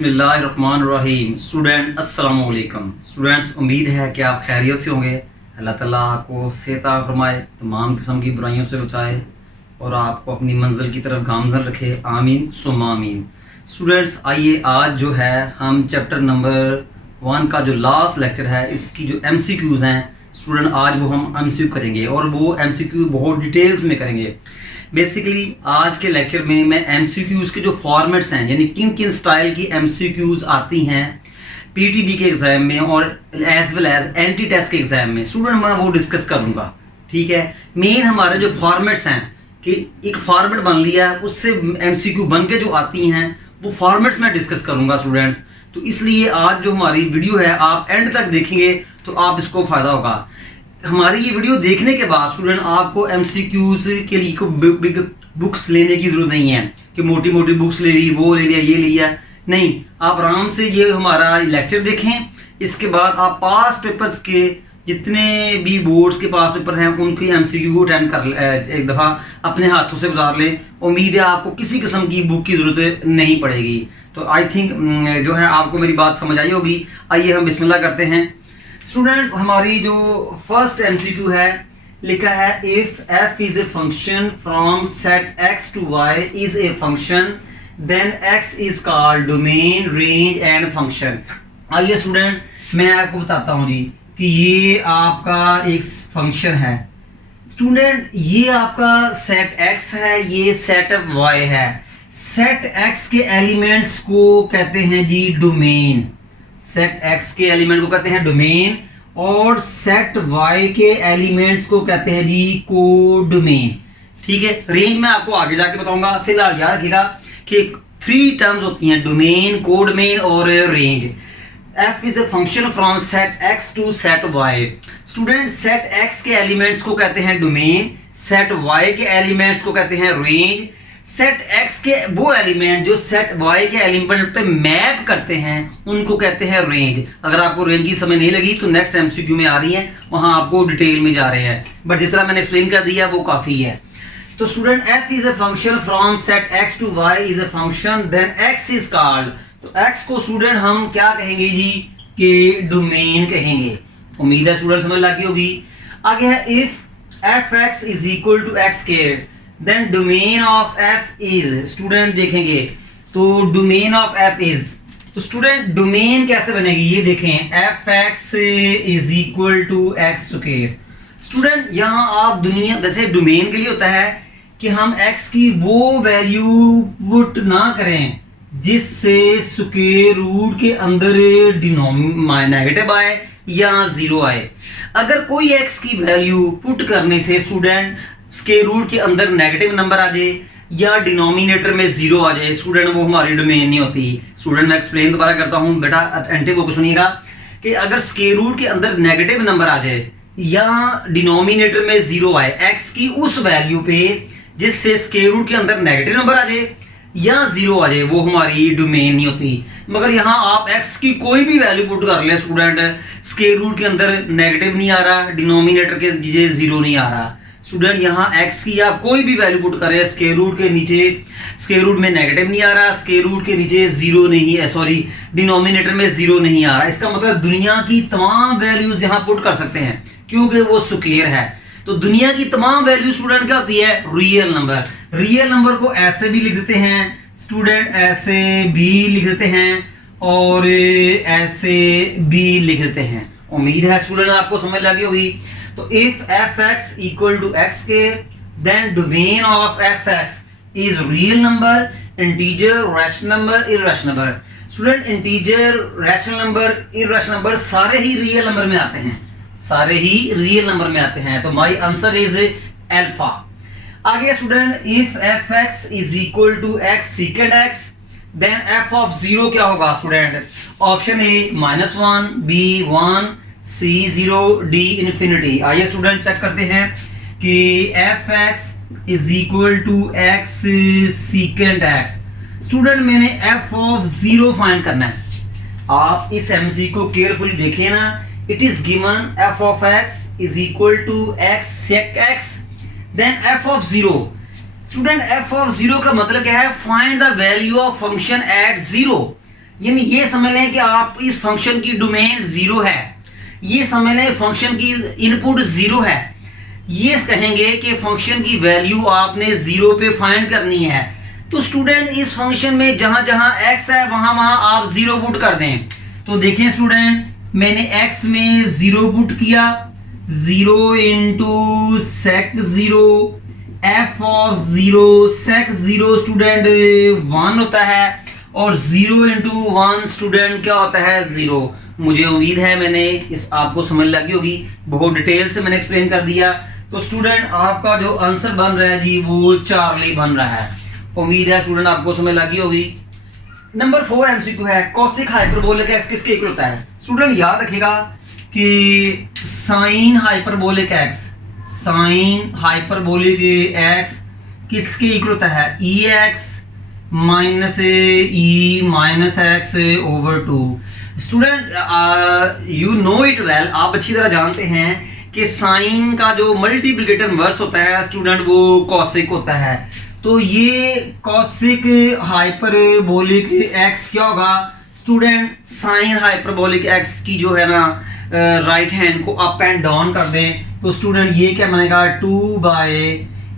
बिस्मिल्लाहिर्रहमानिर्रहीम। स्टूडेंट अस्सलाम वालेकुम। स्टूडेंट्स, उम्मीद है कि आप खैरियत से होंगे। अल्लाह ताला आपको सेहत फरमाए, तमाम किस्म की बुराइयों से बचाए और आपको अपनी मंजिल की तरफ गामजन रखे। आमीन सुम्मा आमीन। स्टूडेंट्स, आइए आज जो है हम चैप्टर नंबर 1 का जो लास्ट लेक्चर है, इसकी जो MCQs हैं स्टूडेंट, आज वो हम MCQ करेंगे और वो MCQ बहुत डिटेल्स में करेंगे। बेसिकली आज के लेक्चर में मैं MCQs के जो फॉर्मेट्स हैं, यानी किन किन स्टाइल की MCQs आती हैं PTB के एग्जाम में और एज वेल एज एंटी टेस्ट के एग्जाम में, स्टूडेंट मैं वो डिस्कस करूंगा। ठीक है, मेन हमारे जो फॉर्मेट्स हैं कि एक फॉर्मेट बन लिया, उससे MCQ बन के जो आती हैं वो फॉर्मेट्स में डिस्कस करूंगा स्टूडेंट्स। तो इसलिए आज जो हमारी वीडियो है आप एंड तक देखेंगे तो आप इसको फायदा होगा। हमारी ये वीडियो देखने के बाद स्टूडेंट आपको MCQs के लिए को बिग बुक्स लेने की जरूरत नहीं है कि मोटी मोटी बुक्स ले ली, वो ले लिया, ये लिया। नहीं, आप आराम से ये हमारा लेक्चर देखें, इसके बाद आप पास पेपर्स के जितने भी बोर्ड्स के पास पेपर हैं उनकी MCQ को अटेंड कर एक दफ़ा अपने हाथों से गुजार लें। उम्मीद है आपको किसी किस्म की बुक की ज़रूरत नहीं पड़ेगी। तो आई थिंक जो है आपको मेरी बात समझ आई होगी। आइए हम बिस्मिल्लाह करते हैं। स्टूडेंट, हमारी जो फर्स्ट MCQ है, लिखा है if f is a function from set x to y is a function then x is called domain, range and function. आइए स्टूडेंट, मैं आपको बताता हूँ जी कि ये आपका एक फंक्शन है। स्टूडेंट, ये आपका सेट x है, ये सेट y है। सेट x के एलिमेंट्स को कहते हैं जी डोमेन, सेट x के एलिमेंट को कहते हैं डोमेन और सेट y के एलिमेंट्स को कहते हैं जी कोडोमेन। ठीक है, रेंज में आपको आगे जाके बताऊंगा। फिलहाल याद रखिएगा कि 3 टर्म्स होती हैं, डोमेन, कोडोमेन और range. f is a function from set x to set y। Student, set x के एलिमेंट्स को कहते हैं डोमेन, सेट y के एलिमेंट्स को कहते हैं रेंज। सेट x के वो एलिमेंट जो सेट y के एलिमेंट पे मैप करते हैं उनको कहते हैं रेंज। अगर आपको रेंज की समझ नहीं लगी तो नेक्स्ट MCQ में आ रही है, वहां आपको डिटेल में जा रहे हैं, बट जितना मैंने एक्सप्लेन कर दिया वो काफी है। तो student, f is a function from set x to y is a function then x is called, तो x को स्टूडेंट हम क्या कहेंगे जी कि डोमेन कहेंगे। उम्मीद है स्टूडेंट समझ लगी होगी। आगे है if fx is equal to x square then domain of f is, student देखेंगे तो डोमेन ऑफ f इज, तो स्टूडेंट डोमेन कैसे बनेगी ये देखें, fx is equal to x square. Student, यहाँ आप दुनिया वैसे डोमेन के लिए होता है कि हम x की वो वैल्यू पुट ना करें जिससे स्क्वायर रूट के अंदर नेगेटिव आए या 0 आए। अगर कोई x की वैल्यू पुट करने से स्टूडेंट स्क्वायर रूट के अंदर नेगेटिव नंबर आ जाए या डिनोमिनेटर में 0 आ जाए, स्टूडेंट वो हमारी डोमेन नहीं होती। स्टूडेंट, मैं एक्सप्लेन दोबारा करता हूं बेटा, अटेंटिव होकर सुनिएगा कि अगर स्क्वायर रूट के अंदर नेगेटिव नंबर आ जाए या डिनोमिनेटर में 0 आए x की उस वैल्यू पे जिससे स्क्वायर रूट के अंदर नेगेटिव नंबर आ जाए या 0 आ जाए, वो हमारी डोमेन नहीं होती। मगर यहाँ आप x की कोई भी वैल्यू पुट कर ले स्टूडेंट, स्क्वायर रूट के अंदर नेगेटिव नहीं आ रहा, डिनोमिनेटर के नीचे 0 नहीं आ रहा। स्टूडेंट, यहाँ x की आप कोई भी वैल्यू पुट करें, स्क्वायर रूट के नीचे स्क्वायर रूट में नेगेटिव नहीं आ रहा, स्क्वायर रूट के नीचे 0 नहीं है, सॉरी डिनोमिनेटर में 0 नहीं आ रहा, इसका मतलब दुनिया की तमाम वैल्यूज यहाँ पुट कर सकते हैं क्योंकि वो स्क्वायर है। तो दुनिया की तमाम वैल्यू स्टूडेंट क्या होती है, रियल नंबर। रियल नंबर को ऐसे भी लिख देते हैं स्टूडेंट, ऐसे भी लिख देते हैं और ऐसे भी लिख देते हैं। उम्मीद है स्टूडेंट आपको समझ लगी होगी। तो if fx equal to x square then domain of fx is real number, integer, rational number, irrational number. Student, integer, rational number, irrational number सारे ही रियल नंबर में आते हैं, सारे ही रियल नंबर में आते हैं। तो माय आंसर इज अल्फा। आगे student, if fx is equal to x second x then f of 0 क्या होगा student, option A -1, b 1, C 0, D infinity. आइए स्टूडेंट चेक करते हैं कि fx is equal to x second x। Student, मैंने f of 0 find करना है। आप इस MCQ को केयरफुली देखें ना, it is given f of x is equal to x sec x then f of 0। Student, f of 0 का मतलब क्या है, find the value of function at 0। यानी ये समझ लें कि आप इस फंक्शन की डोमेन जीरो है, ये समझ लें फंक्शन की इनपुट जीरो है, ये कहेंगे कि फंक्शन की वैल्यू आपने जीरो पे फाइंड करनी है। तो स्टूडेंट इस फंक्शन में जहां जहां x है वहां वहां आप जीरो पुट कर दें। तो देखें स्टूडेंट, मैंने x में जीरो पुट किया, zero into sec zero, f of zero sec zero student 1 होता है, और जीरो इंटू वन स्टूडेंट क्या होता है, जीरो। मुझे उम्मीद है मैंने इस आपको समझ लगी होगी, बहुत डिटेल से मैंने एक्सप्लेन कर दिया। तो स्टूडेंट आपका जो आंसर बन रहा है जी वो चार्ली बन रहा है। उम्मीद है स्टूडेंट आपको समझ लगी होगी। नंबर 4 एमसीक्यू है, कॉसिक हाइपरबोलिक एक्स किसके इक्वल होता है। स्टूडेंट याद रखिएगा कि sine hyperbolic x, sine hyperbolic x किसके इक्वल होता है, e x minus e minus x over 2। Student you know it well, आप अच्छी तरह जानते हैं कि साइन का जो मल्टीप्लिकेटर इनवर्स होता है स्टूडेंट वो कॉसिक होता है। तो ये कॉसिक हाइपरबोलिक एक्स क्या होगा स्टूडेंट, साइन हाइपरबोलिक एक्स की जो है ना राइट हैंड को अप एंड डाउन कर दें तो स्टूडेंट ये क्या बनेगा, 2 by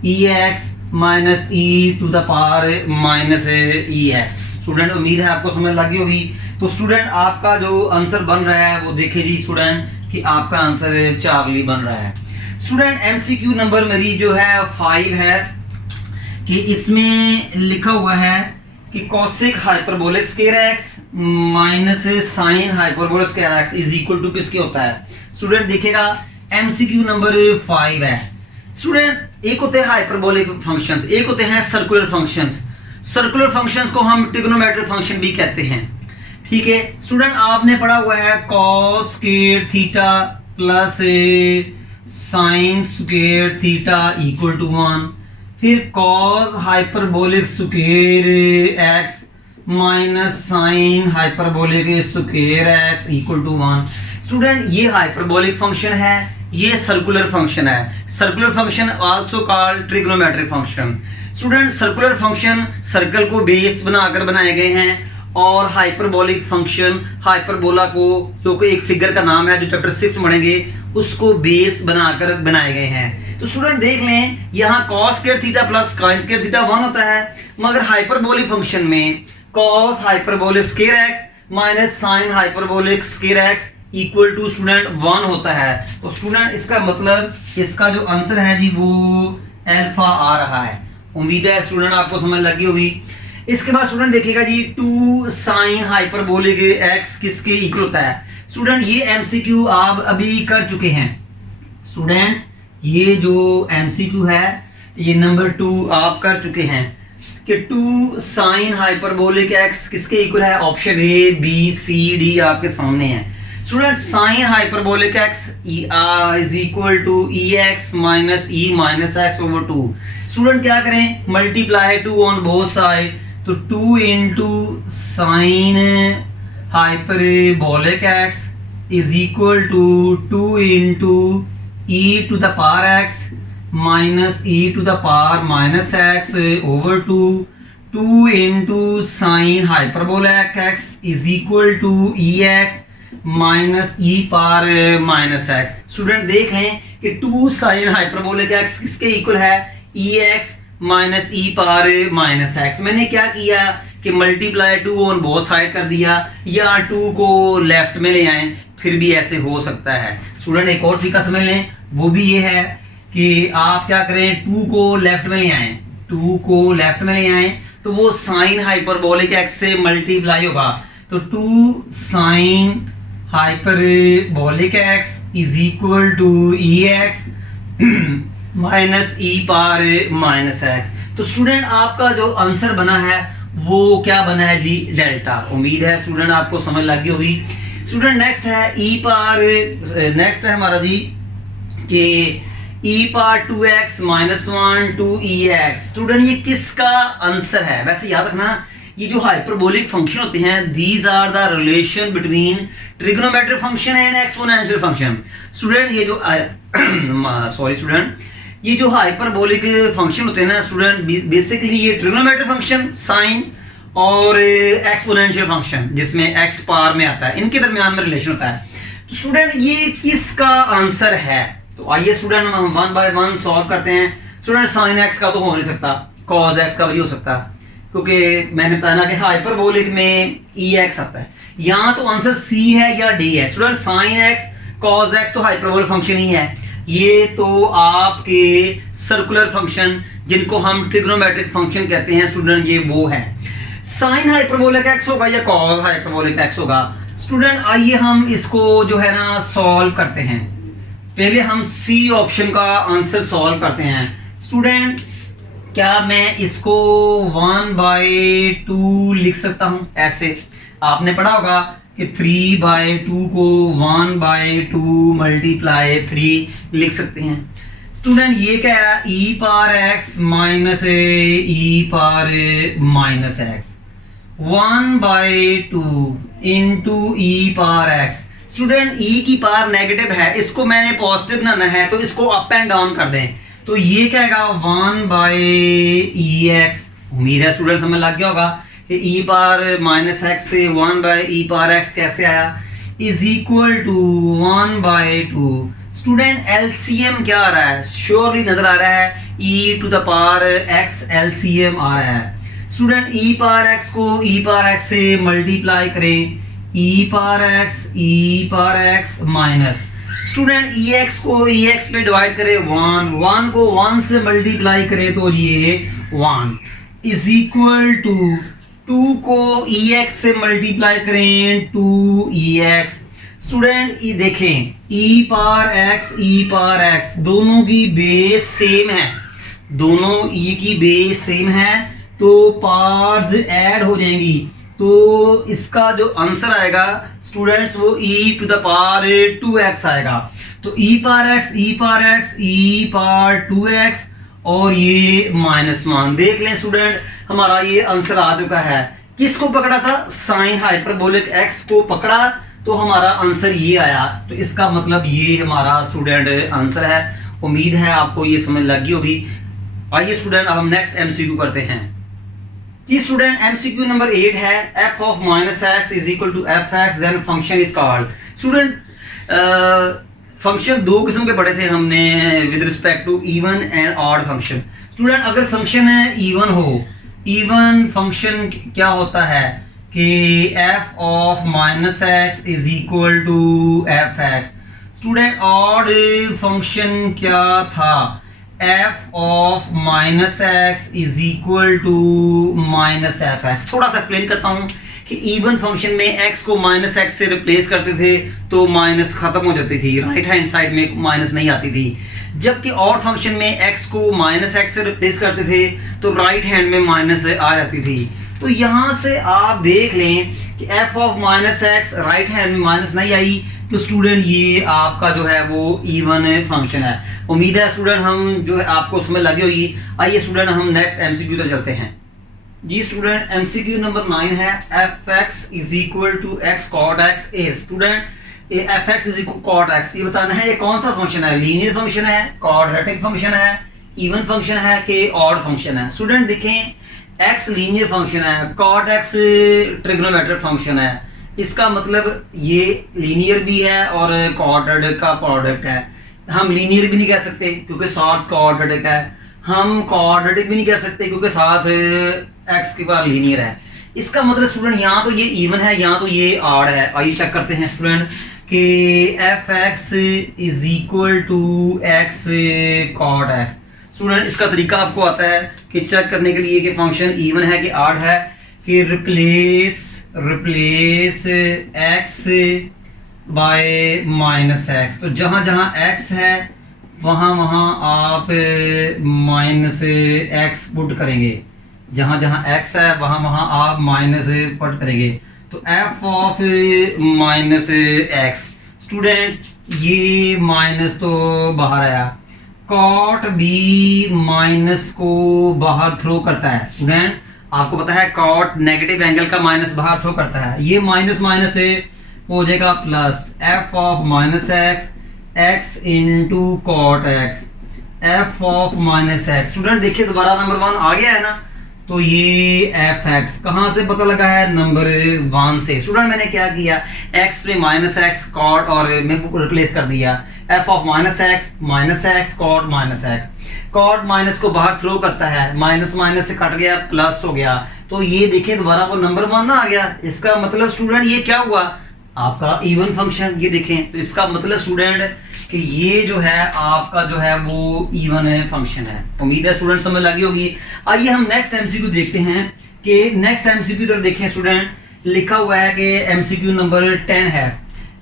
e x minus e to the power minus e x. Student उम्मीद है आपको समझ लगी होगी। तो स्टूडेंट आपका जो आंसर बन रहा है वो देखिए जी स्टूडेंट कि आपका आंसर चार्ली बन रहा है। स्टूडेंट एमसीक्यू नंबर मेरी जो है 5 है कि इसमें लिखा हुआ है कि cosec hyperbolic square x minus sine hyperbolic square x is equal to किसके होता है। स्टूडेंट देखिएगा एमसीक्यू नंबर 5 है। स्टूडेंट एक होते हैं हाइपरबोलिक फंक्शंस, एक होते हैं सर्कुलर फंक्शंस। सर्कुलर फंक्शंस को हम ट्रिग्नोमेट्रिक फंक्शन भी कहते हैं, ठीक है। स्टूडेंट आपने पढ़ा हुआ है cos square theta plus sine square theta equal to 1, फिर cos hyperbolic square x minus sine hyperbolic square x equal to 1। Student ये हाइपरबोलिक फंक्शन है, ये सर्कुलर फंक्शन है। Circular function also called trigonometric function. Student circular function circle को base बनाकर बनाए गए हैं, और हाइपरबोलिक फंक्शन हाइपरबोला को, जो कि एक फिगर का नाम है जो चैप्टर 6 में पढ़ेंगे, उसको बेस बनाकर बनाए गए हैं। तो स्टूडेंट देख लें यहाँ cos square theta plus sine square theta 1 होता है, मगर हाइपरबोलिक फंक्शन में cos hyperbolic square x minus sine hyperbolic square x equal to student 1 होता है। तो स्टूडेंट इसका मतलब इसका जो आंसर है जी वो अल्फा आ रहा है। उम्मीद है स्टूडेंट आपको समझ लगी होगी। इसके बाद स्टूडेंट देखिएगा जी 2 साइन हाइपरबोलिक एक्स किसके इक्वल होता है। स्टूडेंट ये एमसीक्यू आप अभी कर चुके हैं। स्टूडेंट्स ये जो एमसीक्यू है ये नंबर 2 आप कर चुके हैं कि 2 साइन हाइपरबोलिक एक्स किसके इक्वल है, option A B C D आपके सामने है। Student sine hyperbolic x is equal to e x minus e minus x over 2। Student क्या करें, मल्टीप्लाई 2 ऑन बोथ साइड, तो 2 into sine hyperbolic x is equal to 2 into e to the power x minus e to the power minus x over 2 into sin hyperbolic x is equal to ex minus e power minus x। Student देख लें कि 2 sin hyperbolic x किसके equal है, ex minus e power minus x। मैंने क्या किया कि multiply 2 on both side कर दिया, या 2 को लेफ्ट में ले आए, फिर भी ऐसे हो सकता है। स्टूडेंट एक और तरीका समझ लें, वो भी ये है कि आप क्या करें, 2 को लेफ्ट में ले आए, 2 को लेफ्ट में ले आए तो वो साइन हाइपरबोलिक एक्स से मल्टीप्लाई होगा। तो 2 sine hyperbolic x is equal to e x minus e power minus x. तो स्टूडेंट आपका जो आंसर बना है वो क्या बना है जी, डेल्टा। उम्मीद है स्टूडेंट आपको समझ लगी होगी। स्टूडेंट नेक्स्ट है ई पावर, नेक्स्ट है हमारा जी कि e power 2x minus 1 to e x. Student ये किसका आंसर है, वैसे याद रखना ये जो हाइपरबोलिक फंक्शन होते हैं these are the relation between trigonometric function and exponential function. Student ये जो सॉरी स्टूडेंट ये जो हाइपरबोलिक फंक्शन होते हैं ना स्टूडेंट, बेसिकली ये ट्रिग्नोमेट्रिक फंक्शन साइन और एक्सपोनेंशियल फंक्शन जिसमें एक्स पावर में आता है, इनके दरमियान में रिलेशन होता है। तो स्टूडेंट ये किसका आंसर है? तो आइए स्टूडेंट हम वन बाय वन सॉल्व करते हैं। स्टूडेंट साइन एक्स का तो हो नहीं सकता, कॉज एक्स का भी हो सकता, क्योंकि मैंने बताया ना कि हाइपरबोलिक में ई एक्स आता है। यहाँ तो आंसर सी है या डी है। Student sine x cos x तो हाइपरबोलिक फंक्शन ही है। ये तो आपके सर्कुलर फंक्शन जिनको हम ट्रिग्नोमेट्रिक फंक्शन कहते हैं स्टूडेंट, ये वो है। साइन हाइपरबोलिक एक्स होगा या कॉस हाइपरबोलिक एक्स होगा? स्टूडेंट आइए हम इसको जो है ना सॉल्व करते हैं। पहले हम सी ऑप्शन का आंसर सॉल्व करते हैं। स्टूडेंट क्या मैं इसको 1/2 लिख सकता हूं? ऐसे आपने पढ़ा होगा कि 3/2 को 1/2 मल्टीप्लाई 3 लिख सकते हैं। स्टूडेंट ये क्या है? ई power x minus e power minus x 1/2 into ई पावर एक्स। स्टूडेंट ई की पावर नेगेटिव है, इसको मैंने पॉजिटिव बनाना है तो इसको अप एंड डाउन कर दें। तो ये क्या है 1/e(x). उम्मीद है स्टूडेंट समझ लग गया होगा कि ई पावर माइनस एक्स से 1/e पावर एक्स कैसे आया, is equal to 1/2। Student LCM क्या आ रहा है? श्योरली नजर आ रहा है e to the power x LCM आ रहा है। स्टूडेंट e पावर x को e पावर x से मल्टीप्लाई करें, e power x minus student ex को ex पे डिवाइड करें 1 को 1 से मल्टीप्लाई करें तो ये 1 इज इक्वल टू 2 को ex से मल्टीप्लाई करें 2ex। स्टूडेंट ये देखें e पावर x दोनों की बेस सेम है, दोनों e की बेस सेम है तो पावर्स ऐड हो जाएंगी। तो इसका जो आंसर आएगा स्टूडेंट्स वो e to the power 2x आएगा। तो e पावर 2x और ये -1 देख लें स्टूडेंट, हमारा ये आंसर आ चुका है। किसको पकड़ा था? साइन हाइपरबोलिक x को पकड़ा तो हमारा आंसर ये आया। तो इसका मतलब ये हमारा स्टूडेंट आंसर है। उम्मीद है आपको ये समझ लगी होगी। आइए स्टूडेंट अब हम नेक्स्ट एमसीक्यू करते हैं। जी स्टूडेंट एमसीक्यू नंबर 8 है f of -x is equal to fx then function is called. Student function दो किस्म के पढ़े थे हमने with respect to even and odd function. Student अगर फंक्शन है इवन हो, इवन फंक्शन क्या होता है कि f of -x is equal to fx। Student odd function क्या था? f of -x is equal to -fx। थोड़ा सा एक्सप्लेन करता हूं कि इवन फंक्शन में x को -x से रिप्लेस करते थे तो माइनस खत्म हो जाती थी, राइट हैंड साइड में माइनस नहीं आती थी। जबकि ऑड फंक्शन में x को -x से रिप्लेस करते थे तो राइट हैंड में माइनस आ जाती थी। तो यहां से आप देख लें कि f of -x right hand में माइनस नहीं आई तो स्टूडेंट ये आपका जो है वो इवन फंक्शन है। उम्मीद है स्टूडेंट हम जो है आपको उसमें लगी होगी। आइए स्टूडेंट हम नेक्स्ट एमसीक्यू तक चलते हैं। जी स्टूडेंट एमसीक्यू नंबर 9 है fx is equal to x cot x is. Student fx is equal cot x, ये बताना है ये कौन सा फंक्शन है? लीनियर फंक्शन है, क्वाड्रेटिक फंक्शन है, इवन फंक्शन है कि ऑड फंक्शन है? स्टूडेंट देखें x लीनियर फंक्शन है, cot x ट्रिग्नोमेट्रिक फंक्शन है। इसका मतलब ये लीनियर भी है और क्वाड्रेटिक का प्रोडक्ट है। हम लीनियर भी नहीं कह सकते क्योंकि साथ क्वाड्रेटिक है, हम क्वाड्रेटिक भी नहीं कह सकते क्योंकि साथ x की पावर लीनियर है। इसका मतलब स्टूडेंट यहाँ तो ये इवन है, यहाँ तो ये ऑड है। आइए चेक करते हैं स्टूडेंट कि fx is equal to x cot x। Student इसका तरीका आपको आता है कि चेक करने के लिए कि फंक्शन इवन है कि ऑड है, कि रिप्लेस x बाय -x। तो जहां जहां x है वहां वहां आप -x पुट करेंगे, जहां जहां x है वहां वहां आप माइनस पुट करेंगे। तो f ऑफ -x। स्टूडेंट ये माइनस तो बाहर आया, कॉट भी माइनस को बाहर थ्रो करता है। स्टूडेंट आपको पता है कॉट नेगेटिव एंगल का माइनस बाहर थ्रो करता है। ये माइनस माइनस से हो जाएगा plus f of -x x into cot x f of -x। Student देखिए दोबारा नंबर 1 आ गया है ना, तो तो ये एफ एक्स कहाँ से पता लगा है, नंबर 1 से। स्टूडेंट मैंने क्या किया, x में माइनस एक्स कॉट और मैं रिप्लेस कर दिया f of minus x cot minus x. Cot minus को बाहर थ्रो करता है, माइनस माइनस से कट गया, प्लस हो गया, तो ये देखिए दोबारा वो नंबर 1 आ गया। इसका मतलब स्टूडेंट ये क्या हुआ, आपका इवन फंक्शन। ये देखें, तो इसका मतलब स्टूडेंट कि ये जो है आपका जो है वो इवन फंक्शन है। उम्मीद है स्टूडेंट समझ लगी होगी। आइए हम नेक्स्ट एमसीक्यू देखते हैं कि नेक्स्ट एमसीक्यू तरफ देखें स्टूडेंट। लिखा हुआ है कि एमसीक्यू नंबर 10 है,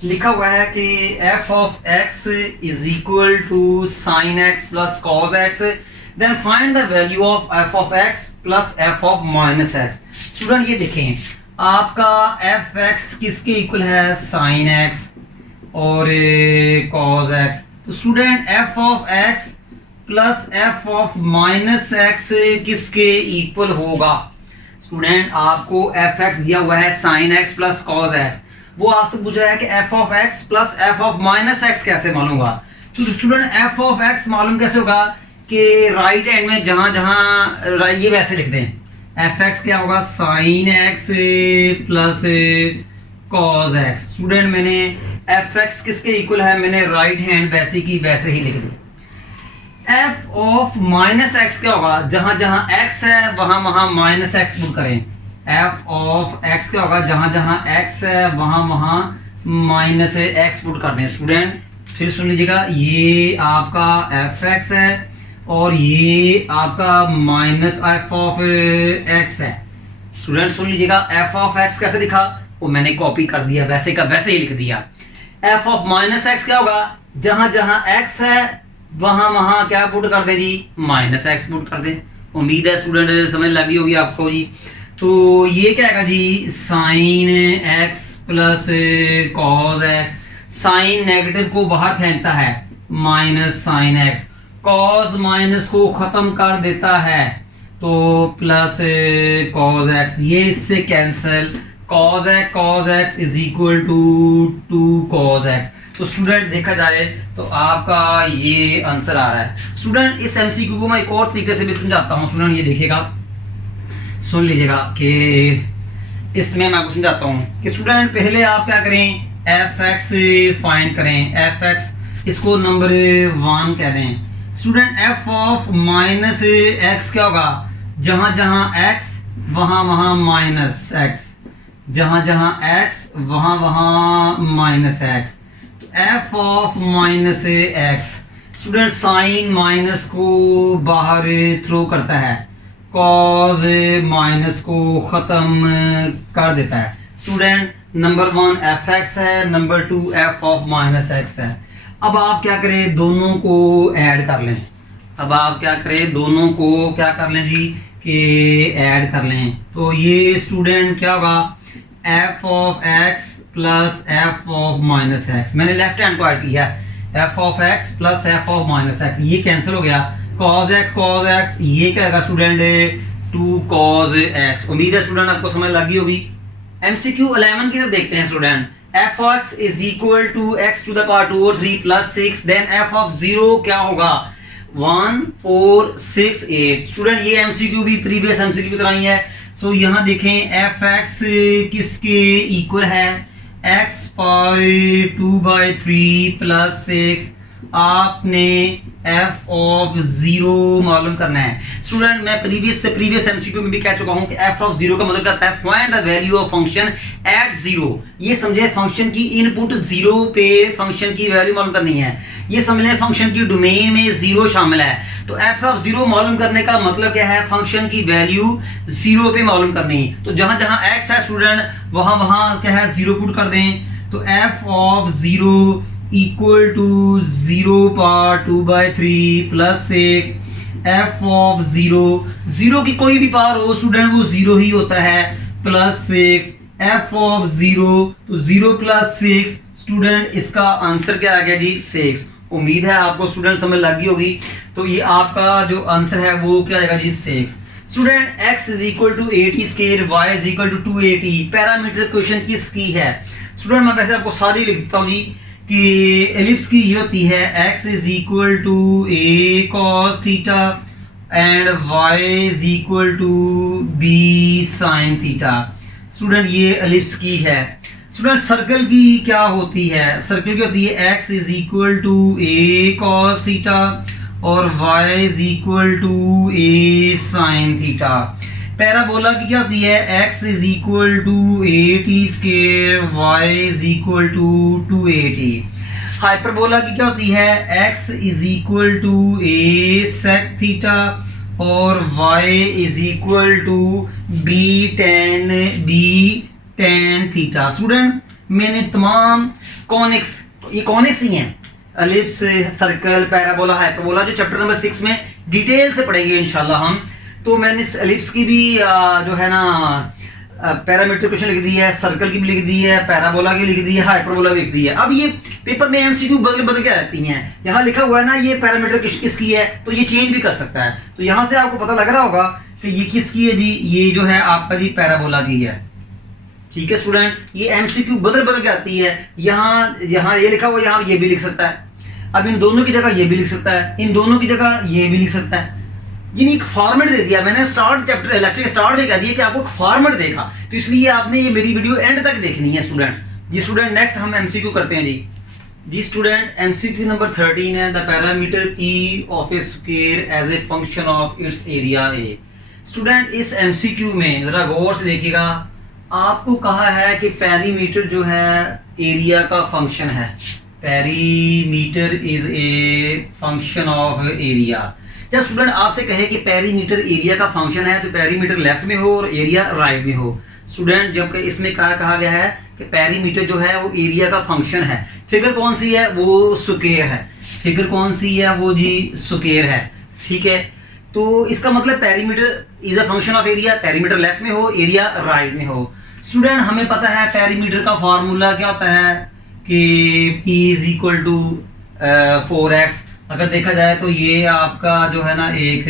लिखा हुआ है कि f of x is equal to sine x plus cos x, then find the value of f of x plus f of minus x। Student ये देखें, आपका एफ एक्स किसके इक्वल है, साइन एक्स और कॉस एक्स। तो student f of x plus f of minus x किसके equal होगा। Student आपको एफ एक्स दिया हुआ है sine x plus cos x, वो आपसे पूछा है कि F of x plus f of minus x कैसे मालूम होगा। तो स्टूडेंट एफ ऑफ एक्स मालूम कैसे होगा कि राइट हैंड में जहां जहां ये वैसे लिख दें, एफ एक्स क्या होगा, sign x plus cos x. Student मैंने एफ एक्स किसके इक्वल है, मैंने राइट हैंड वैसे की वैसे ही लिख दी। एफ ऑफ माइनस एक्स क्या होगा, जहां जहां एक्स है वहां वहां माइनस एक्स पुट करें। एफ ऑफ एक्स क्या होगा, जहां जहां एक्स है वहां वहां माइनस एक्स पुट कर दें। स्टूडेंट फिर सुन लीजिएगा, ये आपका एफ एक्स है और ये आपका माइनस एफ ऑफ एक्स है। स्टूडेंट सुन लीजिएगा, एफ ऑफ एक्स कैसे लिखा, वो मैंने कॉपी कर दिया, वैसे का वैसे ही लिख दिया। एफ ऑफ माइनस एक्स क्या होगा, जहां जहां एक्स है वहां वहां क्या पुट कर दे जी, माइनस एक्स पुट कर दे। उम्मीद है स्टूडेंट समझ लगी होगी आपको जी। तो ये क्या है जी, sine x plus cos x. Sine negative को बाहर फेंकता है, minus sine x. Cos minus को खत्म कर देता है, तो प्लस कॉस एक्स। ये इससे cancel, cos x is equal to 2 cos x. तो स्टूडेंट देखा जाए तो आपका ये आंसर आ रहा है। स्टूडेंट इस एमसीक्यू को मैं एक और तरीके से भी समझाता हूँ। स्टूडेंट ये देखिएगा, सुन लीजिएगा कि इसमें मैं आपको समझाता हूँ कि स्टूडेंट पहले आप क्या करें, एफ एक्स फाइंड करें। एफ एक्स इसको नंबर 1 कह दें। Student f of minus x क्या होगा, जहां जहां एक्स वहां वहां माइनस एक्स, जहां जहां एक्स वहां वहां माइनस एक्स। तो f of minus x, student sine minus को बाहर थ्रो करता है, कॉज माइनस को खत्म कर देता है। स्टूडेंट नंबर 1 एफ एक्स है, number 2 F of minus x है। अब आप क्या करें, दोनों को ऐड कर लें। अब आप क्या करें, दोनों को क्या कर लें जी, कि ऐड कर लें। तो ये स्टूडेंट क्या होगा, F of x plus f of minus x. मैंने लेफ्ट हैंड को ऐड किया, F of x plus f of minus x, ये कैंसिल हो गया। कॉज एक्स, ये क्या है स्टूडेंट, 2 कॉज एक्स। उम्मीद है स्टूडेंट आपको समझ लगी होगी। एमसीक्यू 11 की तरफ देखते हैं student. F x is equal to x to the power 2 और 3 प्लस 6, देन एफ ऑफ 0 क्या होगा, 1 4 6 8। स्टूडेंट ये एमसीक्यू भी प्रीवियस एमसीक्यू की तरह ही है। तो यहाँ देखें एफ एक्स किसके इक्वल है, एक्स पावर 2/3 प्लस 6। आपने एफ ऑफ 0 मालूम करना है। स्टूडेंट मैं प्रीवियस एमसीक्यू में भी कह चुका हूं कि एफ ऑफ 0 का मतलब कहता है find the value of function at 0। ये समझे फंक्शन की इनपुट 0 पे फंक्शन की वैल्यू मालूम करनी है। ये समझ लें फंक्शन की डोमेन में 0 शामिल है। तो एफ ऑफ 0 मालूम करने का मतलब क्या है, फंक्शन की वैल्यू 0 पे मालूम करनी। तो जहां जहां एक्स है स्टूडेंट वहां वहां क्या है, 0 पुट कर दें। तो f of 0 equal to 0 power 2/3 plus 6। F of 0 की कोई भी पावर हो स्टूडेंट वो 0 ही होता है, प्लस 6। एफ ऑफ 0 तो 0 प्लस 6। स्टूडेंट इसका आंसर क्या आ गया जी, 6। उम्मीद है आपको स्टूडेंट समझ लगी होगी। तो ये आपका जो आंसर है वो क्या आएगा जी, 6। Student x is equal to 80 square, y is equal to 280। Parameter question किसकी है स्टूडेंट, मैं वैसे आपको सारी लिख देता हूँ जी कि एलिप्स की ये होती है x is equal to a cos theta, and y is equal to b sine theta. Student ये एलिप्स की है। स्टूडेंट सर्कल की क्या होती है? सर्कल की होती है x is equal to a cos theta और y is equal to a sine theta. Parabola की क्या होती है? x is equal to a t square, y is equal to 2a t। Hyperbola की क्या होती है? x is equal to a sec theta और y is equal to b tan theta. Student मैंने तमाम कॉनिक्स, ये कॉनिक्स ही हैं, एलिप्स, सर्कल, पैराबोला, हाइपरबोला, जो चैप्टर नंबर 6 में डिटेल से पढ़ेंगे इंशाल्लाह हम। तो मैंने एलिप्स की भी जो है ना पैरामीटर क्वेश्चन लिख दी है, सर्कल की भी लिख दी है, पैराबोला की लिख दी है, हाइपरबोला की लिख दी है। अब ये पेपर में एमसीक्यू बदल बदल के आती हैं। यहाँ लिखा हुआ है ना ये पैरामीटर किसकी है, तो ये चेंज भी कर सकता है। तो यहाँ से आपको पता लग रहा होगा कि ये किसकी है जी, ये जो है आपका जी पैराबोला की है। ठीक है स्टूडेंट, ये एमसीक्यू बदल बदल के आती है। यहाँ ये लिखा हुआ है, यहाँ ये भी लिख सकता है। अब इन दोनों की जगह ये भी लिख सकता है, इन दोनों की जगह ये भी लिख सकता है। यानी एक फॉर्मेट दे दिया मैंने, स्टार्ट चैप्टर लेक्चर के स्टार्ट में कह दिया कि आपको फॉर्मेट देगा, तो इसलिए आपने ये मेरी वीडियो एंड तक देखनी है स्टूडेंट। जी स्टूडेंट नेक्स्ट हम एमसीक्यू करते हैं जी स्टूडेंट एमसीक्यू नंबर 13 है, the parameter p of a square as a function of its area A. Student इस एमसीक्यू में जरा गौर से देखिएगा, आपको कहा है कि पेरीमीटर जो है एरिया का फंक्शन है। Perimeter is a function of area. जब स्टूडेंट आपसे कहे कि पेरीमीटर एरिया का फंक्शन है, तो पेरीमीटर लेफ्ट में हो और एरिया राइट में हो। स्टूडेंट जब इसमें कहा गया है कि पेरीमीटर जो है वो एरिया का फंक्शन है, फिगर कौन सी है? वो स्क्वायर है। फिगर कौन सी है? वो जी स्क्वायर है। ठीक है, तो इसका मतलब perimeter is a function of area, perimeter left में हो, एरिया राइट में हो। स्टूडेंट हमें पता है पेरीमीटर का फार्मूला क्या होता है कि p is equal to 4x। अगर देखा जाए तो ये आपका जो है ना एक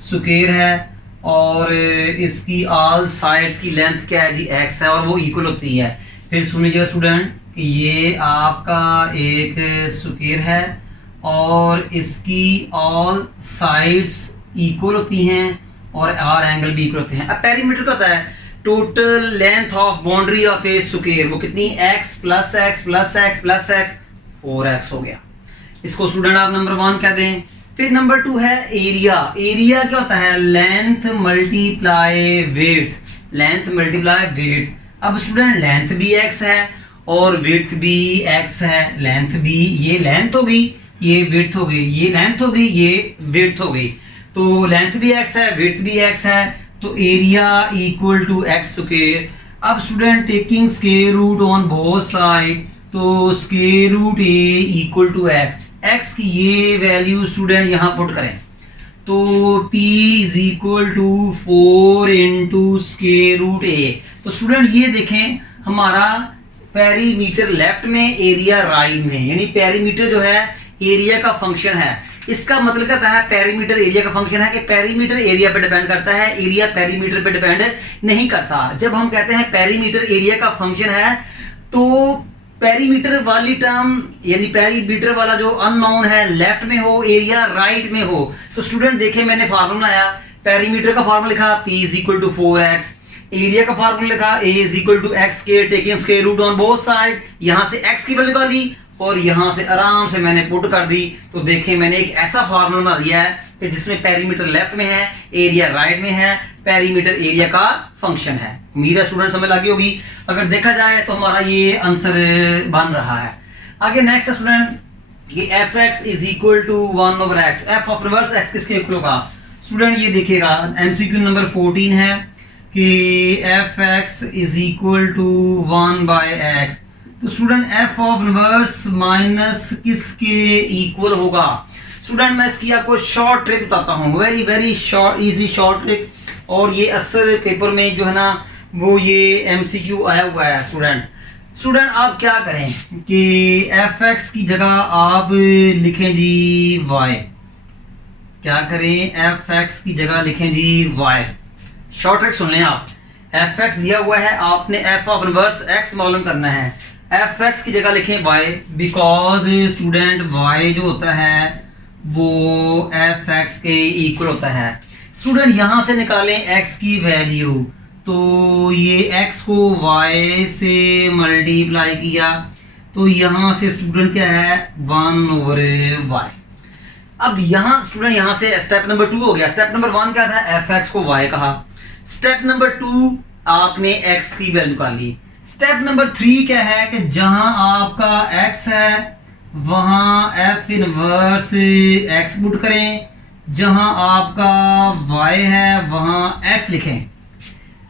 स्क्वायर है और इसकी ऑल साइड्स की लेंथ क्या है जी? x है और वो इक्वल होती है। फिर सुनिएगा स्टूडेंट कि ये आपका एक स्क्वायर है और इसकी ऑल साइड्स इक्वल होती हैं और आर एंगल भी इक्वल होते हैं। अब पेरीमीटर का होता है total length of boundary of a square, वो कितनी? x plus x plus x plus x, 4x हो गया। इसको स्टूडेंट आप नंबर 1 कह दें। फिर नंबर 2 है एरिया। एरिया क्या होता है? Length multiply width, length multiply width. अब स्टूडेंट लेंथ भी x है और विड्थ भी x है। लेंथ भी, ये लेंथ हो गई, ये विड्थ हो गई, ये लेंथ हो गई, ये विड्थ हो गई। तो लेंथ भी x है, विड्थ भी x है, तो area equal to x square. अब student taking square root on both side, तो square root a equal to x की ये वैल्यू स्टूडेंट यहाँ पुट करें, तो p is equal to 4 into square root a। तो स्टूडेंट ये देखें हमारा पेरीमीटर लेफ्ट में, एरिया राइट में, यानी पेरीमीटर जो है एरिया का फंक्शन है। इसका मतलब क्या है? पेरीमीटर एरिया का फंक्शन है कि पेरीमीटर एरिया पे डिपेंड करता है, एरिया पेरीमीटर पे डिपेंड नहीं करता। जब हम कहते हैं पेरीमीटर एरिया का फंक्शन है, तो पेरीमीटर वाली टर्म यानी पेरीमीटर वाला जो अननोन है लेफ्ट में हो, एरिया राइट में हो। तो स्टूडेंट देखें मैंने फार्मूला आया, पेरीमीटर का फार्मूला लिखा p is equal to 4x, area का फार्मूला लिखा a is equal to x के taking square root on both side. यहां से x की वैल्यू निकाली और यहां से आराम से मैंने पुट कर दी। तो देखें मैंने एक ऐसा फार्मूला बना दिया है कि जिसमें पेरीमीटर लेफ्ट में है, एरिया राइट में है, पेरीमीटर एरिया का फंक्शन है। उम्मीद है स्टूडेंट समझ लगी होगी। अगर देखा जाए तो हमारा ये आंसर बन रहा है। आगे नेक्स्ट स्टूडेंट, ये fx is equal to 1 over x, f of reverse x किसके इक्वल होगा? स्टूडेंट ये देखिएगा एमसीक्यू नंबर 14 है कि fx is equal to 1 by x। तो student f of reverse minus किसके इक्वल होगा? स्टूडेंट मैं इसकी आपको शॉर्ट ट्रिक बताता हूँ, very very short easy short trick, और ये अक्सर पेपर में जो है ना वो ये एमसीक्यू आया हुआ है। स्टूडेंट आप क्या करें कि fx की जगह आप लिखें जी y। क्या करें? fx की जगह लिखें जी y। शॉर्ट ट्रिक सुन लें आप, fx दिया हुआ है, आपने f ऑफ रिवर्स x मालूम करना है। fx की जगह लिखें y, बिकॉज स्टूडेंट y जो होता है वो एफ एक्स के इक्वल होता है। स्टूडेंट यहाँ से निकालें एक्स की वैल्यू, तो ये एक्स को वाई से मल्टीप्लाई किया, तो यहाँ से स्टूडेंट क्या है 1/y। अब यहाँ स्टूडेंट यहाँ से स्टेप नंबर 2 हो गया। स्टेप नंबर 1 क्या था, एफ एक्स को y कहा। स्टेप नंबर 2 आपने x की वैल्यू निकाली। स्टेप नंबर 3 क्या है कि जहां आपका x है वहां f इनवर्स x पुट करें, जहां आपका y है वहां x लिखें।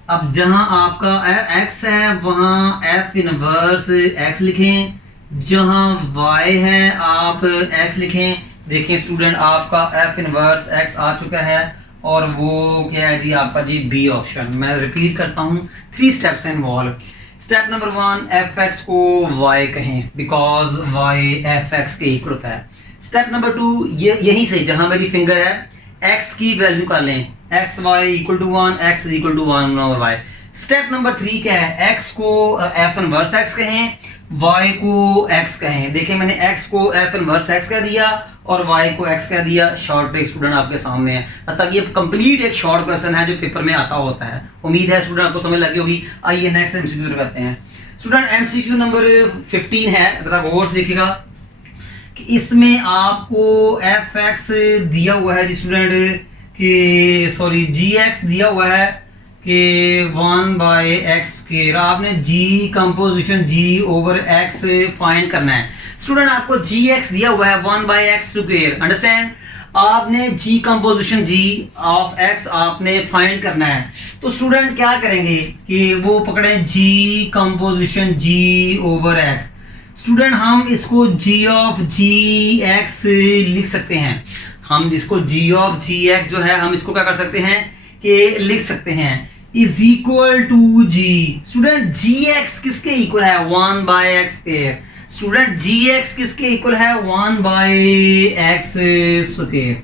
अब जहां आपका x है वहां f इनवर्स x लिखें, जहां y है आप x लिखें। देखें स्टूडेंट आपका f इनवर्स x आ चुका है और वो क्या है जी आपका जी बी ऑप्शन। मैं रिपीट करता हूँ, 3 steps involve. Step number 1 F x को y कहें बिकॉज y एफ एक्स के इक्वल होता है। स्टेप नंबर 2 ये यहीं से जहां मेरी फिंगर है x की वैल्यू निकालें, x y equal to 1, x is equal to 1/y। Step number 3 क्या है, x को f इनवर्स x कहें, y को x कहें। देखिए मैंने x को f इनवर्स x कह दिया और y को x कह दिया। शॉर्ट ट्रिक स्टूडेंट आपके सामने है, तक ये कंप्लीट एक शॉर्ट क्वेश्चन है जो पेपर में आता होता है। उम्मीद है स्टूडेंट आपको समझ लगी होगी। आइए नेक्स्ट एमसीक्यू करते हैं। स्टूडेंट एमसीक्यू नंबर 15 है, जरा गौर से देखिएगा कि इसमें आपको एफ एक्स दिया हुआ है जी स्टूडेंट कि सॉरी जी एक्स दिया हुआ है कि 1/x²। आपने g composition g over x find करना है। स्टूडेंट आपको जी एक्स दिया हुआ है 1/x², अंडरस्टैंड। आपने g composition g of x आपने फाइंड करना है। तो स्टूडेंट क्या करेंगे कि वो पकड़े g composition g over x। Student हम इसको g ऑफ gx लिख सकते हैं। हम इसको g ऑफ gx जो है हम इसको क्या कर सकते हैं कि लिख सकते हैं is equal to g। Student gx किसके इक्वल है 1/x²। स्टूडेंट gx किसके इक्वल है 1/x²।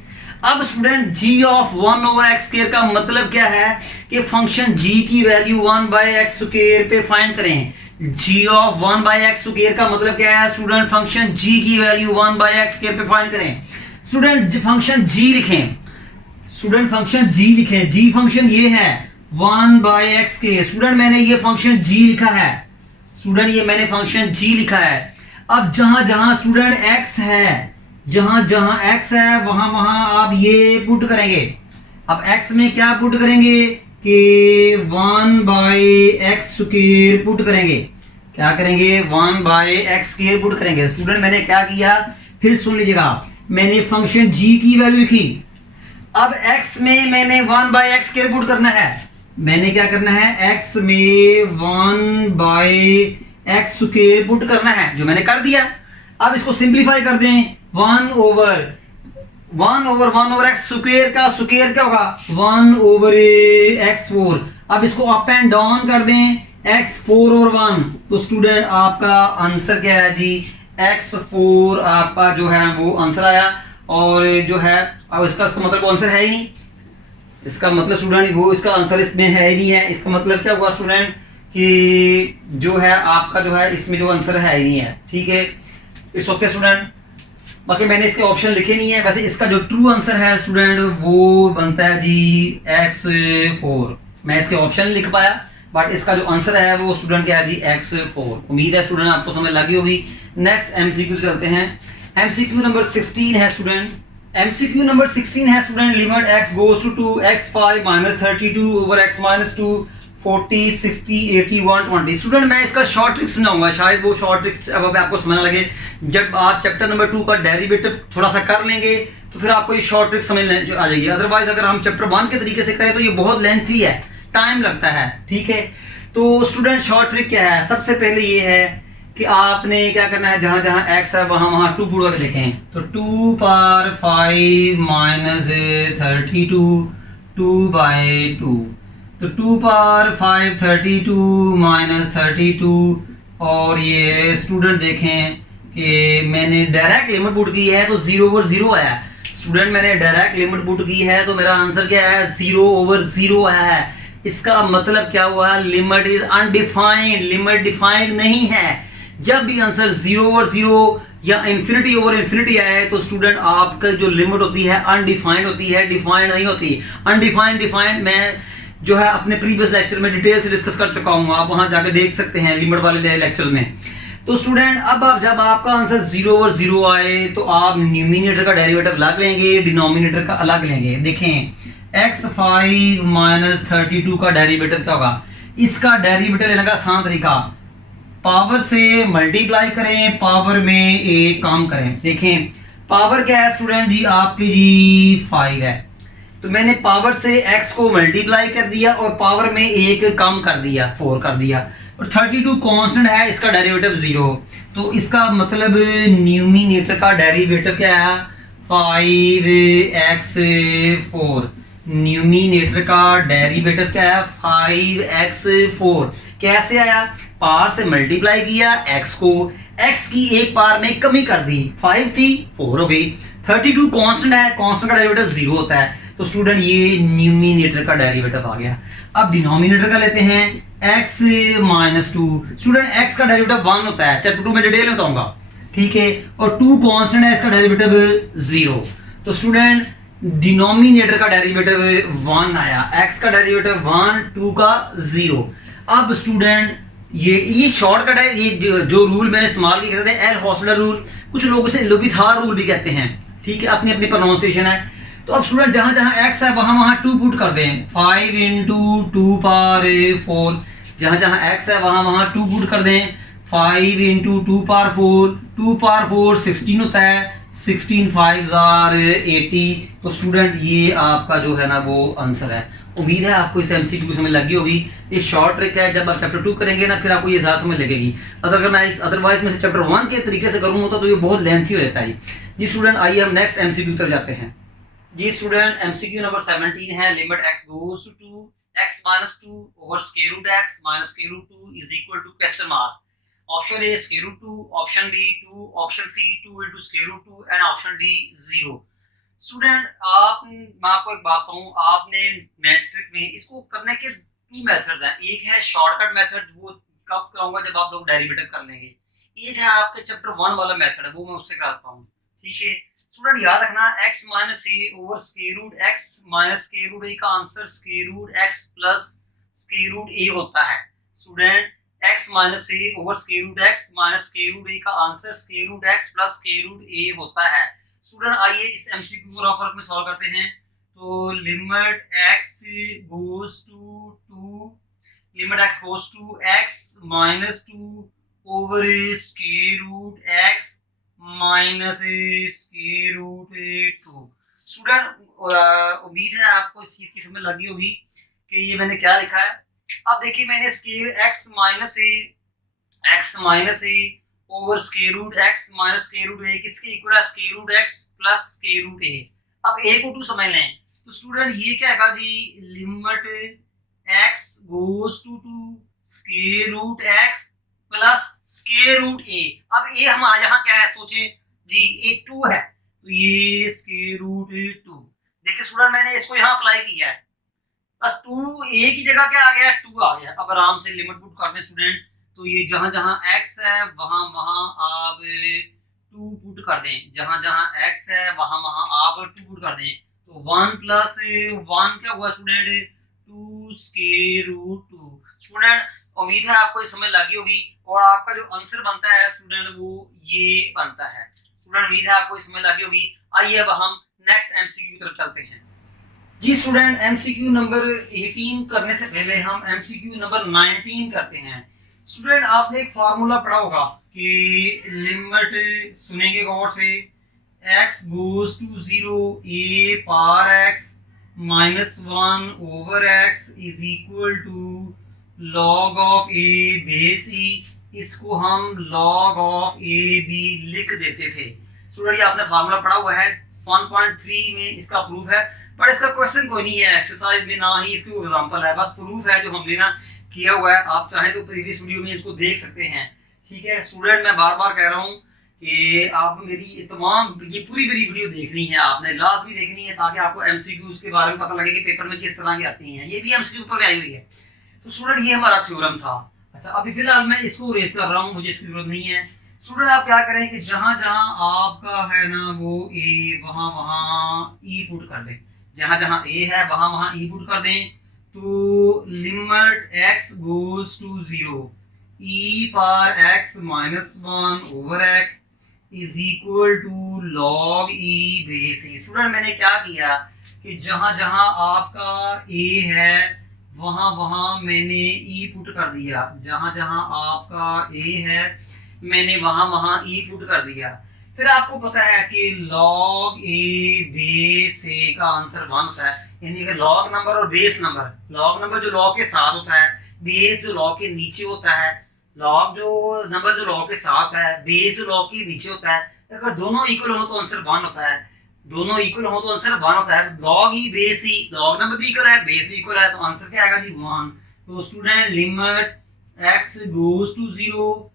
अब स्टूडेंट g ऑफ 1/x² का मतलब क्या है कि फंक्शन g की वैल्यू 1/x² पे फाइंड करें। g ऑफ 1/x² का मतलब क्या है स्टूडेंट, फंक्शन g की वैल्यू 1/x² पे फाइंड करें। स्टूडेंट फंक्शन g लिखें, स्टूडेंट फंक्शन g लिखें। g फंक्शन ये है 1/x²। स्टूडेंट मैंने ये फंक्शन g लिखा है, स्टूडेंट ये मैंने फंक्शन g लिखा है। अब जहां जहां स्टूडेंट x है, जहां जहां x है वहां वहां आप ये पुट करेंगे। अब x में क्या पुट करेंगे कि 1/x² पुट करेंगे। क्या करेंगे 1/x² पुट करेंगे। स्टूडेंट मैंने क्या किया, फिर सुन लीजिएगा, मैंने फंक्शन g की वैल्यू लिखी। अब x में मैंने 1/x² पुट करना है। मैंने क्या करना है, x में 1/x² पुट करना है, जो मैंने कर दिया। अब इसको सिंपलीफाई कर दें, 1/x² का स्क्वायर क्या होगा 1/x4। अब इसको अप एंड डाउन कर दें, x4 और 1, तो स्टूडेंट आपका आंसर क्या है जी x4 आपका जो है वो आंसर आया। और जो है अब इसका मतलब आंसर है ही नहीं, इसका मतलब स्टूडेंट वो इसका आंसर इसमें है ही नहीं है। इसका मतलब क्या हुआ स्टूडेंट कि जो है आपका जो है इसमें जो आंसर है ही नहीं है। ठीक है, इट्स ओके स्टूडेंट। बाकी मैंने इसके ऑप्शन लिखे नहीं है। वैसे इसका जो ट्रू आंसर है स्टूडेंट वो बनता है जी x4। मैं इसके ऑप्शन नहीं लिख पाया, बट इसका जो आंसर है वो स्टूडेंट क्या है जी x4। उम्मीद है स्टूडेंट आपको समझ लगी होगी। नेक्स्ट एमसीक्यू करते हैं। एमसीक्यू नंबर 16 है स्टूडेंट। एमसीक्यू नंबर 16 है student, limit x goes to 2x5 - 32 ओवर x - 2 40 60 80 120। स्टूडेंट मैं इसका शॉर्ट ट्रिक समझाऊंगा, शायद वो शॉर्ट ट्रिक अब आपको समझने लगे। जब आप चैप्टर नंबर 2 का डेरिवेटिव थोड़ा सा कर लेंगे तो फिर आपको ये शॉर्ट ट्रिक समझ आ जाएगी। अदरवाइज अगर हम चैप्टर 1 के तरीके से करें तो ये बहुत लेंथी है, टाइम लगता है। ठीक है, तो स्टूडेंट शॉर्ट ट्रिक क्या है, सबसे पहले ये है कि आपने क्या करना है, जहां जहां x है वहां वहां 2 पुट करके देखें। तो 2^5 - 32 2/2, तो 2^5 32 - 32। और ये स्टूडेंट देखें कि मैंने डायरेक्ट लिमिट पुट की है तो 0/0 आया। स्टूडेंट मैंने डायरेक्ट लिमिट पुट की है तो मेरा आंसर क्या है 0/0 आया है। इसका मतलब क्या हुआ, limit is undefined, limit defined नहीं है। जब भी आंसर 0/0 या इन्फिनिटी ओवर इन्फिनिटी आए तो स्टूडेंट आपका जो लिमिट होती है अनडिफाइंड होती है, डिफाइंड नहीं होती। अनडिफाइंड डिफाइंड मैं जो है अपने प्रीवियस लेक्चर में डिटेल से डिस्कस कर चुका हूँ, आप वहां जाकर देख सकते हैं लिमिट वाले लेक्चर्स में। तो स्टूडेंट अब जब आपका आंसर 0 ओवर 0 आए तो आप न्यूमिनेटर का डेरिवेटिव अलग लेंगे, डिनोमिनेटर का अलग लेंगे। देखें x5 माइनस 32 का डेरिवेटिव क्या होगा, इसका डेरिवेटिव लेने का आसान तरीका, पावर से मल्टीप्लाई करें, पावर में एक काम करें। देखें पावर क्या है स्टूडेंट जी, आपकी जी 5 है, तो मैंने पावर से x को मल्टीप्लाई कर दिया और पावर में एक कम कर दिया, 4 कर दिया, और 32 कांस्टेंट है, इसका डेरिवेटिव 0, तो इसका मतलब न्यूमिनेटर का डेरिवेटिव क्या है 5x4। न्यूमिनेटर का डेरिवेटिव क्या है 5x4। कैसे आया, पावर से मल्टीप्लाई किया x को, x की एक पावर में कमी कर दी, 5 थी 4 हो गई, 32 कांस्टेंट है, कांस्टेंट का डेरिवेटिव 0 होता है, तो स्टूडेंट ये न्यूमिनेटर का डेरिवेटिव आ गया। अब डिनोमिनेटर का लेते हैं x माइनस 2। स्टूडेंट x का डेरिवेटिव 1 होता है, चैप्टर 2 में डिटेल में बताऊंगा, ठीक है, और 2 कांस्टेंट है, इसका डेरिवेटिव 0, तो स्टूडेंट डिनोमिनेटर का डेरिवेटिव 1 आया, x का डेरिवेटिव 1, 2 का 0। अब स्टूडेंट ये शॉर्टकट है, ये जो रूल मैंने इस्तेमाल किया कहते हैं एल हॉस्पिटल रूल, कुछ लोग इसे लोबिथार रूल भी कहते हैं, ठीक है, अपनी अपनी प्रोनाउंसिएशन है। तो अब स्टूडेंट जहां जहां x है वहां वहां 2 पुट कर दें, 5 इंटू 2 पावर 4, जहां जहां x है वहां वहां 2 पुट कर दें, 5 इंटू 2 पावर 4, 2 पावर 4 16 होता है, 16 5 80। तो स्टूडेंट ये आपका जो है ना वो आंसर है। उम्मीद है आपको इस एमसीक्यू समझ लगी होगी। ये शॉर्ट ट्रिक है, जब आप चैप्टर 2 करेंगे ना फिर आपको ये ज़्यादा समझ लगेगी। अगर मैं अदरवाइज में से चैप्टर 1 के तरीके से करूँ तो ये बहुत लेंथी हो जाता है। जी स्टूडेंट आइए हम नेक्स्ट एमसीक्यू तरफ जाते हैं। जी स्टूडेंट एमसीक्यू नंबर 17 है, limit x goes to 2 x minus 2 over square root x minus square root 2 is equal to question mark. Option A square root 2, option B 2, option C 2 into square root 2 and option D 0। Student मैं आपको एक बात कहूँ, आपने matric में इसको करने के 2 मेथड्स हैं। एक है शॉर्टकट मेथड, वो कब कराऊंगा जब आप लोग डेरिवेटिव कर लेंगे। एक है आपके चैप्टर 1 वाला मेथड, वो मैं उससे कराता हूँ, ठीक है। स्टूडेंट याद रखना x minus a over square root x minus square root a का answer square root x plus square root a होता है। Student x minus a over square root x minus square root a का answer square root x plus square root a होता है। Student आइए इस MCQ को raw form में solve करते हैं। तो limit x goes to x minus 2 over square root x minus square root 2। Student उम्मीद है आपको इस चीज की समझ लगी होगी कि ये मैंने क्या लिखा है। अब देखिए मैंने square x minus a over square root x minus square root a किसके इक्वल है, square root x plus square root a. अब a को 2 समझ लें, तो स्टूडेंट ये क्या है जी, limit x goes to square root x plus square root a. अब ए हमारा यहाँ क्या है सोचे जी, ए 2 है, तो ये स्क्वायर रूट 2। देखिए स्टूडेंट मैंने इसको यहाँ अप्लाई किया है, बस 2 ए की जगह क्या आ गया 2 आ गया। अब आराम से लिमिट पुट कर दें स्टूडेंट, तो ये जहां जहां x है वहां वहां आप 2 पुट कर दें, जहां जहां x है वहां वहां आप 2 पुट कर दें, तो 1 प्लस 1 क्या हुआ स्टूडेंट 2 स्क्वायर रूट 2। स्टूडेंट उम्मीद है आपको ये समझ लगी होगी और आपका जो आंसर बनता है स्टूडेंट वो ये बनता है। स्टूडेंट उम्मीद है आपको समझ लगी होगी। आइए अब हम नेक्स्ट एमसीक्यू की तरफ चलते हैं। जी स्टूडेंट एमसीक्यू नंबर 18 करने से पहले हम एमसीक्यू नंबर 19 करते हैं। स्टूडेंट आपने एक फार्मूला पढ़ा होगा कि लिमिट सुनेंगे गौर से, x goes to 0 a power x minus 1 over x is equal to log of a base e। इसको हम log ऑफ a भी लिख देते थे। स्टूडेंट ये आपने फार्मूला पढ़ा हुआ है, 1.3 में इसका प्रूफ है, पर इसका क्वेश्चन कोई नहीं है एक्सरसाइज में, ना ही इसकी एग्जांपल है, बस प्रूफ है जो हमने ना किया हुआ है। आप चाहें तो प्रीवियस वीडियो में इसको देख सकते हैं, ठीक है। स्टूडेंट मैं बार बार कह रहा हूँ कि आप मेरी तमाम ये पूरी वीडियो देखनी है, आपने लास्ट भी देखनी है, ताकि आपको एमसीक्यूज के बारे में पता लगे कि पेपर में किस तरह की आती हैं। ये भी एमसीक्यू पर आई हुई है। तो स्टूडेंट ये हमारा थ्योरम था। अच्छा अभी फिलहाल मैं इसको रेस कर रहा हूँ, मुझे इसकी जरूरत नहीं है। स्टूडेंट आप क्या करें कि जहां जहां आपका है ना वो ए, वहां वहां ई पुट कर दें। जहां जहां ए है वहां वहां ई पुट कर दें। तो limit x goes to 0 e power x minus 1 over x is equal to log e base e. Student मैंने क्या किया कि जहां जहां आपका ए है वहां वहां मैंने ई पुट कर दिया। जहां जहां आपका ए है मैंने वहां वहां ई पुट कर दिया। फिर आपको पता है कि लॉग ए बेस ए का आंसर 1 होता है। यानी कि लॉग नंबर और बेस नंबर, लॉग नंबर जो लॉग के साथ होता है, बेस जो लॉग के नीचे होता है। लॉग जो नंबर जो लॉग के साथ है, बेस जो लॉग के नीचे होता है। अगर दोनों इक्वल हो तो आंसर 1 होता है। दोनों इक्वल हो तो आंसर 1 होता है। Log e base e, log number भी इक्वल है, बेस भी इक्वल है, तो आंसर क्या आएगा जी 1। तो student limit x goes to 0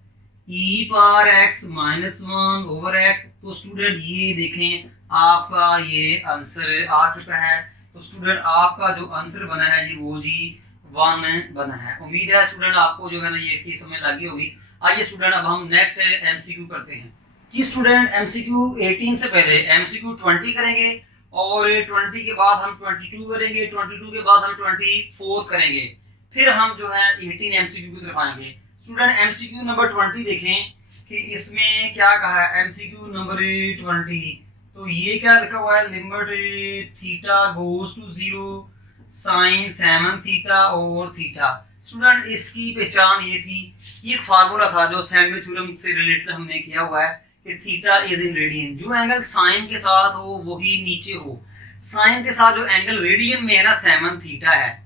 e power x minus 1 over x। तो स्टूडेंट ये देखें आपका ये आंसर आ चुका है। तो स्टूडेंट आपका जो आंसर बना है जी वो जी 1 बना है। उम्मीद है स्टूडेंट आपको जो है ना ये इसकी समझ लगी होगी। आइए स्टूडेंट अब हम नेक्स्ट एमसीक्यू करते हैं जी। स्टूडेंट एमसीक्यू 18 से पहले एमसीक्यू 20 करेंगे और 20 के बाद हम 22 करेंगे, 22 के बाद हम 24 करेंगे, फिर हम जो है 18 एमसीक्यू की तरफ आएंगे। स्टूडेंट एमसीक्यू नंबर 20 देखें कि इसमें क्या कहा है। एमसीक्यू नंबर 20 तो ये क्या लिखा हुआ है, limit theta goes to 0 sine 7 theta और थीटा। स्टूडेंट इसकी पहचान ये थी, ये एक फार्मूला था जो सैंडविच थ्योरम से रिलेटेड हमने किया हुआ है कि थीटा इज इन रेडियन। जो एंगल साइन के साथ हो वही नीचे हो। साइन के साथ जो एंगल रेडियन में है ना 7 थीटा है,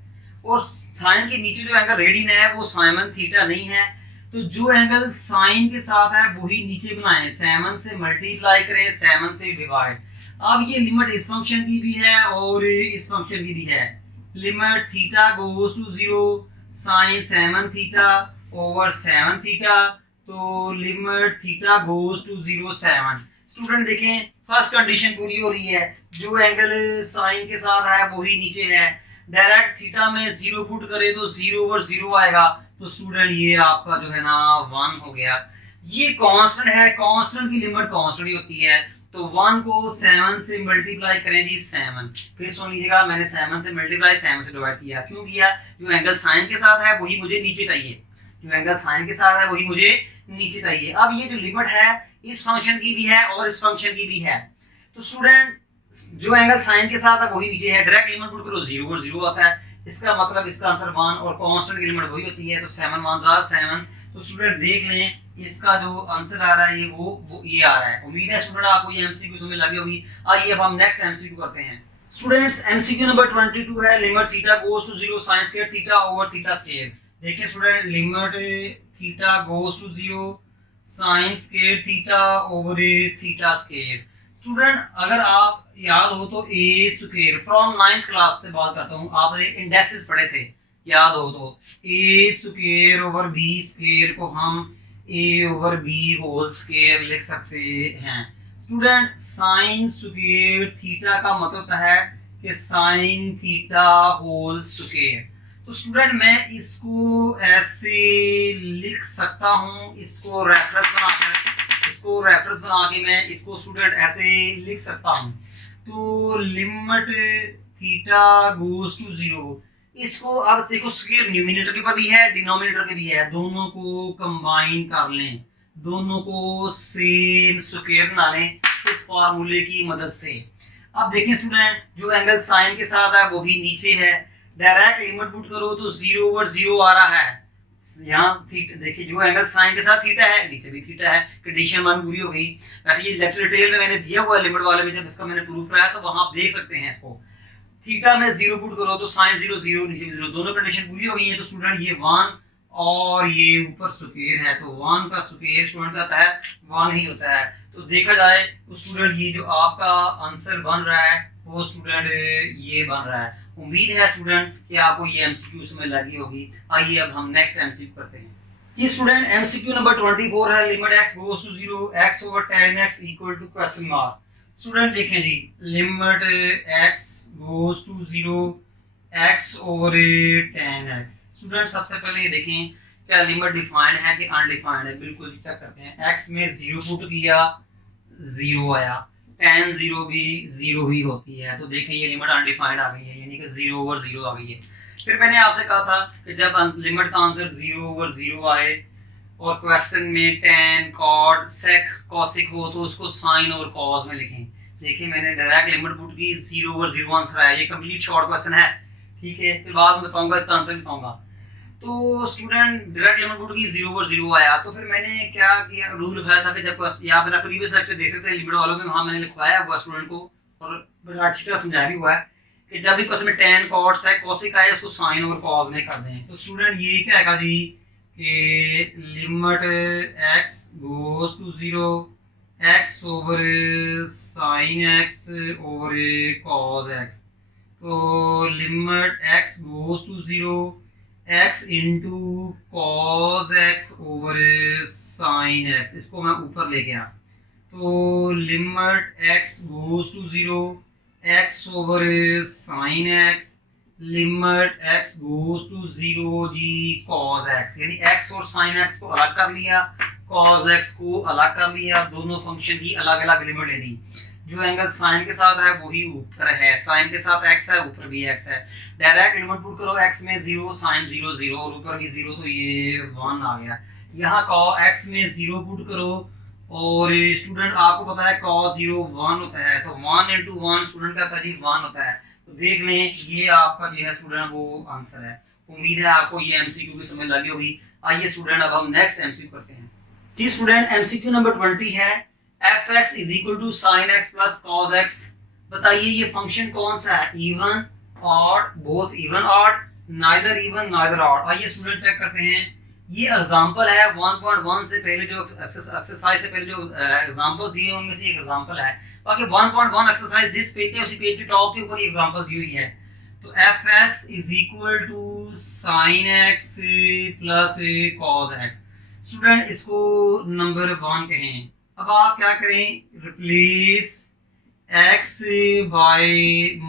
और साइन के नीचे जो एंगल रेडियन है वो साइन थीटा नहीं है। तो जो एंगल साइन के साथ है वही नीचे बनाएं, 7 से मल्टीप्लाई करें, 7 से डिवाइड। अब ये लिमिट इस फंक्शन की भी है और इस फंक्शन की भी है। Limit theta goes to 0 sine 7 theta over 7 theta. तो limit theta goes to 0 7। Student देखें फर्स्ट कंडीशन पूरी हो रही है, जो एंगल साइन के साथ है वही नीचे है। डायरेक्ट थीटा में 0 पुट करे तो 0 ओवर 0 आएगा। तो स्टूडेंट ये आपका जो है ना 1 हो गया। ये कांस्टेंट है, कांस्टेंट की लिमिट कांस्टेंट ही होती है। तो 1 को 7 से मल्टीप्लाई करें जी 7। फिर सुन लीजिएगा, मैंने 7 से मल्टीप्लाई 7 से डिवाइड किया। क्यों किया? जो एंगल साइन के साथ है वही मुझे नीचे चाहिए। जो एंगल साइन के साथ है वही मुझे नीचे चाहिए। अब ये जो लिमिट है इस फंक्शन की भी है और इस फंक्शन की भी है। तो स्टूडेंट जो एंगल साइन के साथ है वही नीचे है, डायरेक्ट लिमिट पुट करो 0 और 0 आता है। इसका मतलब इसका आंसर 1 और कांस्टेंट की लिमिट वही होती है। तो 7 1 7। तो स्टूडेंट देख लें इसका जो आंसर आ रहा है ये वो ये आ रहा है। उम्मीद है स्टूडेंट आपको ये एमसीक्यू समझ लगी होगी। आइए अब हम नेक्स्ट एमसीक्यू करते हैं। स्टूडेंट्स एमसीक्यू नंबर 22 है, limit theta goes to 0 sin square theta over theta square. देखिए student limit theta goes to 0 sin square theta over theta square. Student अगर आप याद हो तो ए स्क्वायर फ्रॉम 9th क्लास से बात करता हूं, आपने इंडेक्सेस पढ़े थे, याद हो तो ए स्क्वायर ओवर बी स्क्वायर को हम ए ओवर बी होल स्क्वायर लिख सकते हैं। स्टूडेंट साइन स्क्वायर थीटा का मतलब है कि साइन थीटा होल स्क्वायर। तो स्टूडेंट मैं इसको ऐसे लिख सकता हूं, इसको रेफरेंस बना के मैं इसको स्टूडेंट ऐसे लिख सकता हूं। तो लिमिट थीटा गोज टू 0, इसको अब देखो स्क्वायर न्यूमरेटर के ऊपर भी है, डिनोमिनेटर के भी है, दोनों को कंबाइन कर लें, दोनों को सेम स्क्वायर बना लें इस फार्मूले की मदद से। अब देखें स्टूडेंट जो एंगल साइन के साथ है वही नीचे है, डायरेक्ट लिमिट पुट करो तो 0 ओवर 0 आ रहा है। यहाँ देखिए जो एंगल साइन के साथ थीटा है नीचे भी थीटा है। कंडीशन 1 पूरी हो गई। वैसे ये लेक्चर डिटेल में मैंने दिया हुआ है लिमिट वाले में, जब इसका मैंने प्रूफ कराया तो वहां आप देख सकते हैं इसको। थीटा में 0 पुट करो तो साइन 0 0 नीचे भी 0, दोनों कंडीशन पूरी हो गई है। तो स्टूडेंट ये 1 और ये ऊपर स्क्वायर है, तो 1 का स्क्वायर स्टूडेंट का आता है 1 ही होता है। तो देखा जाए तो स्टूडेंट ये जो आपका आंसर बन रहा है वो स्टूडेंट ये बन रहा है। उम्मीद है स्टूडेंट कि आपको ये एमसीक्यू समझ लगी होगी। आइए अब हम नेक्स्ट एमसीक्यू करते हैं जी। स्टूडेंट एमसीक्यू नंबर 24 है, limit x goes to 0 x over tan x equal to question mark. Student देखें जी limit x goes to 0 x over tan x। Student सबसे पहले ये देखें क्या लिमिट डिफाइंड है कि अनडिफाइंड है, बिल्कुल चेक करते हैं। x में 0 पुट किया 0 आया, tan 0 भी 0 ही होती है, तो देखें ये लिमिट अनडिफाइंड आ गई है, यानी कि 0/0 आ गई है। फिर मैंने आपसे कहा था कि जब लिमिट का आंसर 0/0 आए और क्वेश्चन में tan cot sec cosec हो तो उसको साइन और कॉस में लिखें। देखिए मैंने डायरेक्ट लिमिट पुट की 0/0 आंसर आया, ये कंप्लीट शॉर्ट क्वेश्चन है, ठीक है। फिर बाद में बताऊंगा इसका आंसर भी बताऊंगा। तो स्टूडेंट डायरेक्ट लिमिट पुट की 0/0 आया, तो फिर मैंने क्या किया, रूल लिखाया था कि जब या मेरा प्रीवियस लेक्चर देख सकते हैं लिमिट वालों में, वहां मैंने लिखवाया हुआ स्टूडेंट को और बड़ा अच्छी तरह समझाया भी हुआ है कि जब भी क्वेश्चन में tan cot sec cosec आए उसको साइन और कॉस में कर दें। तो स्टूडेंट ये क्या है जी कि limit x goes to 0 x over sine x over cos x, तो limit x goes to 0 x into cos x over sine x, इसको मैं ऊपर ले गया, तो limit x goes to 0 x over sine x, limit x goes to 0 जी cos x, यानी x और sin x को अलग कर लिया, cos x को अलग कर लिया, दोनों फंक्शन की अलग अलग लिमिट ले ली। जो एंगल साइन के साथ है वही ऊपर है, साइन के साथ x है, ऊपर भी x है। डायरेक्ट लिमिट पुट करो, x में 0 साइन 0 0 और ऊपर भी 0, तो ये 1 आ गया। यहाँ x में 0 पुट करो और स्टूडेंट आपको पता है cos 0 1 होता है, तो 1 into 1 स्टूडेंट का जी 1 होता है। तो देख लें ये आपका जो है स्टूडेंट वो आंसर है। उम्मीद है आपको ये एमसीक्यू की समझ लगी होगी। आइए स्टूडेंट अब हम नेक्स्ट एमसीक्यू करते हैं। जी स्टूडेंट एमसीक्यू नंबर 20 है fx is equal to sine x plus cos x. बताइए ये फंक्शन कौन सा है, even odd, both even odd, neither even neither odd. आइए स्टूडेंट चेक करते हैं। ये एग्जांपल है 1.1 से पहले जो एक्सरसाइज से पहले जो एग्जांपल्स दिए हैं उनमें से एक एग्जांपल है। बाकी 1.1 एक्सरसाइज जिस पेज पे उसी पेज के टॉप के ऊपर ये एग्जांपल दी हुई है। तो fx is equal to sine x plus cos x. Student इसको नंबर 1 कहें। अब आप क्या करें, replace x by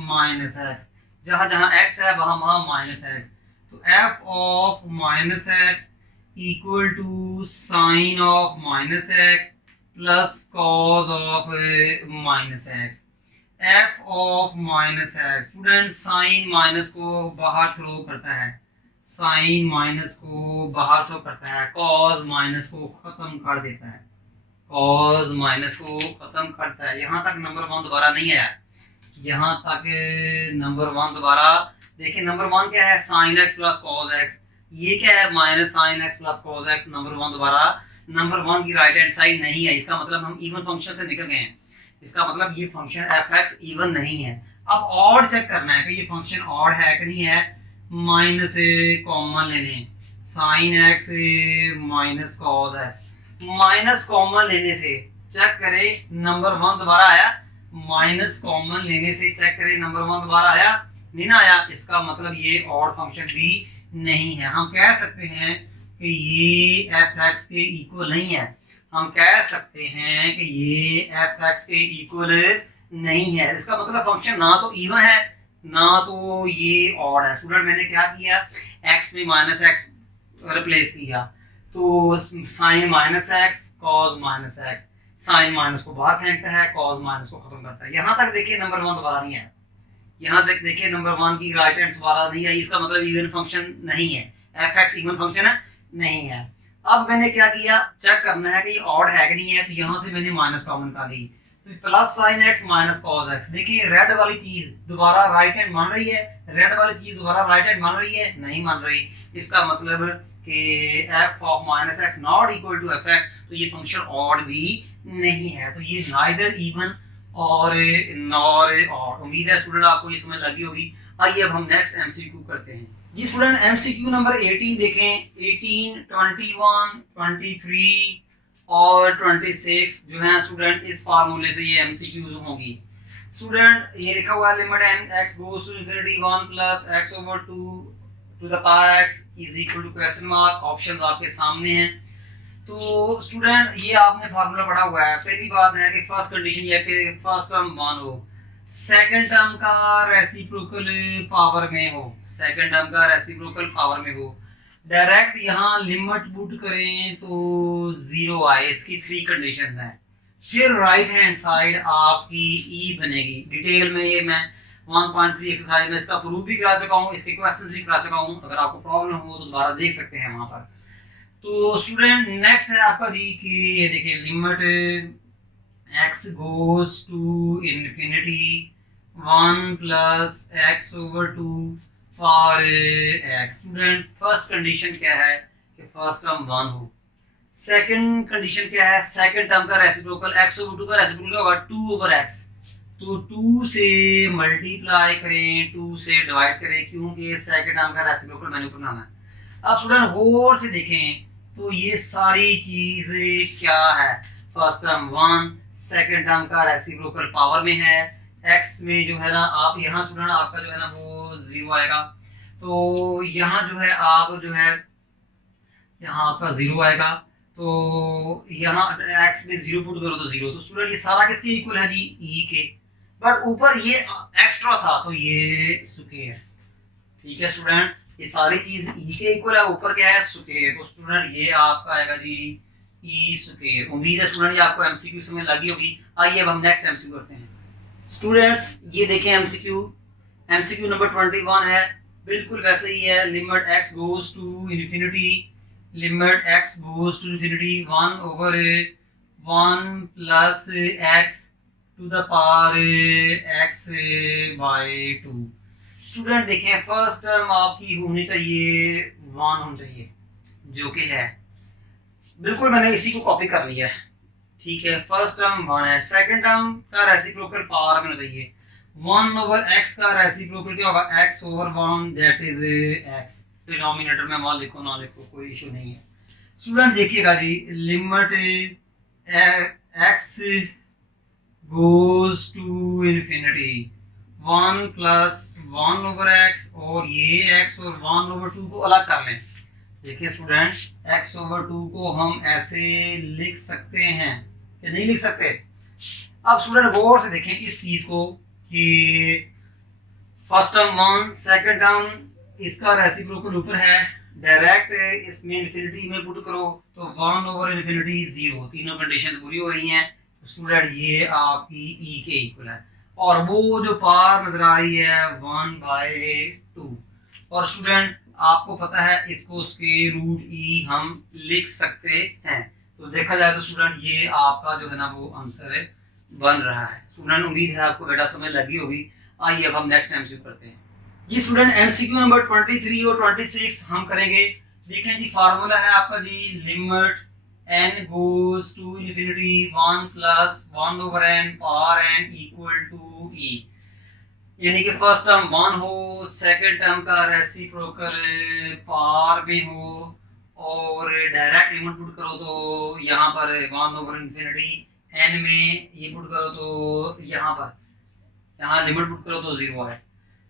minus x, जहां जहां x है वहां वहां माइनस एक्स, तो f of minus x equal to sine of minus x plus cos of minus x. f of minus x, student sine minus को बाहर थ्रो करता है, साइन माइनस को बाहर थ्रो करता है, कॉस माइनस को खत्म कर देता है, कॉस माइनस को खत्म करता है। यहाँ तक नंबर 1 दोबारा नहीं आया, यहाँ तक नंबर 1 दोबारा। देखिए नंबर 1 क्या है, sine x plus cos x, ये क्या है minus sine x plus cos x. Number 1 दोबारा, नंबर 1 की राइट हैंड साइड नहीं है, इसका मतलब हम इवन फंक्शन से निकल गए हैं, इसका मतलब ये फंक्शन fx इवन नहीं है। अब ऑड चेक करना है कि ये फंक्शन ऑड है कि नहीं है, माइनस कॉमन ले लें, sine x minus cos x, minus common लेने से चेक करें नंबर 1 दोबारा आया, माइनस कॉमन लेने से चेक करें नंबर 1 दोबारा आया, नहीं ना आया, इसका मतलब ये ऑड फंक्शन भी नहीं है। हम कह सकते हैं कि ये fx के इक्वल नहीं है, हम कह सकते हैं कि ये fx के इक्वल नहीं है। इसका मतलब फंक्शन ना तो इवन है ना तो ये ऑड है। स्टूडेंट मैंने क्या किया, x में माइनस एक्स रिप्लेस किया, तो sine minus x cos minus x, sine minus को बाहर फेंकता है, कॉस माइनस को खत्म करता है। यहाँ तक देखिए नंबर 1 दोबारा नहीं है, यहाँ तक देखिए नंबर 1 की राइट हैंड दोबारा नहीं आई, इसका मतलब इवन फंक्शन नहीं है, fx इवन फंक्शन है नहीं है। अब मैंने क्या किया, चेक करना है कि ये ऑड है कि नहीं है, तो यहाँ से मैंने माइनस कॉमन कर ली, तो plus sine x minus cos x. देखिए रेड वाली चीज दोबारा राइट हैंड मान रही है, रेड वाली चीज दोबारा राइट हैंड मान रही है, नहीं मान रही, इसका मतलब कि f of minus x not equal to f x, तो ये फंक्शन ऑड भी नहीं है, तो ये नाइदर इवन और नॉर ऑड। उम्मीद है स्टूडेंट आपको ये समझ लगी होगी। आइए अब हम नेक्स्ट एमसीक्यू करते हैं। जी स्टूडेंट एमसीक्यू नंबर 18 देखें, 18, 21, 23 और 26 जो है स्टूडेंट इस फार्मूले से ये एमसीक्यूज होंगी। स्टूडेंट ये लिखा हुआ है limit n x goes to infinity 1 plus x over 2 to the power x is equal to question mark. Options आपके सामने हैं। तो स्टूडेंट ये आपने फार्मूला पढ़ा हुआ है। पहली बात है कि फर्स्ट कंडीशन ये है कि फर्स्ट टर्म 1 हो, सेकंड टर्म का रेसिप्रोकल पावर में हो, सेकंड टर्म का रेसिप्रोकल पावर में हो। डायरेक्ट यहाँ लिमिट पुट करें तो 0 आए, इसकी 3 कंडीशन हैं। फिर राइट हैंड साइड आपकी ई बनेगी। डिटेल में ये मैं 1.3 एक्सरसाइज में इसका प्रूफ भी करा चुका हूँ, इसके क्वेश्चंस भी करा चुका हूँ। अगर आपको प्रॉब्लम हो तो दोबारा देख सकते हैं वहां पर। तो स्टूडेंट नेक्स्ट है आपका जी कि ये देखिए limit x goes to infinity 1 plus x over 2 for x। Student first condition क्या है कि फर्स्ट टर्म 1 हो। सेकंड कंडीशन क्या है, सेकंड टर्म का रेसिप्रोकल x over 2 का रेसिप्रोकल क्या होगा 2 over x। तो 2 से मल्टीप्लाई करें, 2 से डिवाइड करें, क्योंकि सेकंड टर्म का रेसिप्रोकल मैंने बनाना है। अब स्टूडेंट गौर से देखें तो ये सारी चीज क्या है, फर्स्ट टर्म 1, सेकंड टर्म का रेसिप्रोकल पावर में है, x में जो है ना आप यहाँ स्टूडेंट आपका जो है ना वो 0 आएगा। तो यहाँ जो है आप जो है यहाँ आपका 0 आएगा। तो यहाँ x में 0 पुट करो तो 0। तो स्टूडेंट ये सारा किसके इक्वल है जी, e के। बट ऊपर ये एक्स्ट्रा था तो ये सुके है। ठीक है स्टूडेंट, ये सारी चीज ई के इक्वल है, ऊपर क्या है स्क्वायर। तो स्टूडेंट ये आपका आएगा जी ई स्क्वायर। उम्मीद है स्टूडेंट ये आपको एमसीक्यू समझ लगी होगी। आइए अब हम नेक्स्ट एमसीक्यू करते हैं। स्टूडेंट्स ये देखें एमसीक्यू नंबर 21 है, बिल्कुल वैसे ही है। Limit x goes to infinity, limit x goes to infinity 1 over 1 plus x to the power x by 2। Student देखें फर्स्ट टर्म आपकी होनी चाहिए 1 होनी चाहिए, जो कि है बिल्कुल मैंने इसी को कॉपी कर लिया है। ठीक है, फर्स्ट टर्म 1 है, सेकंड टर्म का रेसिप्रोकल पावर में होना चाहिए। 1 over x का रेसिप्रोकल क्या होगा, x over 1 that is x। Denominator में 1 लिखो ना लिखो कोई इशू नहीं है। स्टूडेंट देखिएगा जी limit x goes to infinity 1 plus 1 over x, और ये x और 1 over 2 को अलग कर लें। देखिए स्टूडेंट x over 2 को हम ऐसे लिख सकते हैं कि नहीं लिख सकते। अब स्टूडेंट गौर से देखें इस चीज को कि फर्स्ट टर्म 1, सेकंड टर्म इसका रेसिप्रोकल ऊपर है, डायरेक्ट इसमें इन्फिनिटी में पुट करो तो 1 over इन्फिनिटी 0, तीनों कंडीशंस पूरी हो रही हैं। तो स्टूडेंट ये आपकी e के इक्वल है, और वो जो पावर नजर आ रही है 1/2। और स्टूडेंट आपको पता है इसको स्क्वायर रूट ई हम लिख सकते हैं। तो देखा जाए तो स्टूडेंट ये आपका जो है ना वो आंसर बन रहा है। स्टूडेंट उम्मीद है आपको बेटा समझ लगी होगी। आइए अब हम नेक्स्ट एमसीक्यू करते हैं। ये स्टूडेंट एमसीक्यू नंबर 23 और 26 हम करेंगे। देखें जी फार्मूला है आपका जी limit n goes to infinity 1 plus 1 over n power n equal to e। यानी कि फर्स्ट टर्म 1 हो, सेकंड टर्म का रेसिप्रोकल पावर में हो, और डायरेक्ट लिमिट पुट करो तो यहाँ पर 1 over infinity n में ये पुट करो तो यहाँ लिमिट पुट करो तो 0 है।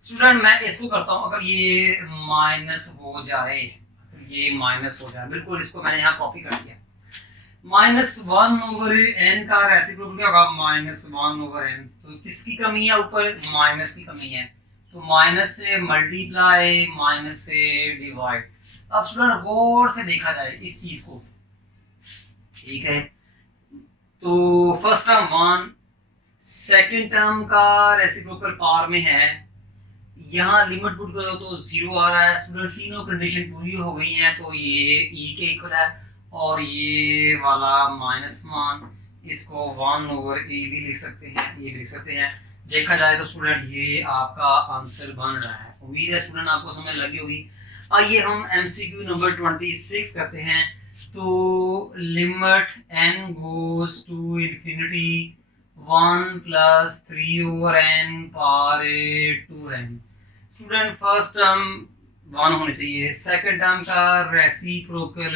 स्टूडेंट मैं इसको करता हूँ, अगर ये माइनस हो जाए, बिल्कुल इसको मैंने यहाँ कॉपी कर दिया। -1 over n का रेसिप्रोकल क्या होगा, -1 over n। तो किसकी कमी है, ऊपर माइनस की कमी है, तो माइनस से मल्टीप्लाई, माइनस से डिवाइड। अब स्टूडेंट गौर से देखा जाए इस चीज को, ठीक है। तो फर्स्ट टर्म 1, सेकंड टर्म का रेसिप्रोकल पावर में है, यहाँ लिमिट पुट करो तो 0 आ रहा है। स्टूडेंट तीनों कंडीशन पूरी हो गई हैं, तो ये e के इक्वल है, और ये वाला -1 इसको 1 over e भी लिख सकते हैं, ये भी लिख सकते हैं। देखा जाए तो स्टूडेंट ये आपका आंसर बन रहा है। उम्मीद है स्टूडेंट आपको समझ लगी होगी। आइए हम एमसीक्यू नंबर 26 करते हैं। तो limit n goes to infinity 1 plus 3 over n power 2n। Student first term 1 होनी चाहिए, सेकंड टर्म का रेसिप्रोकल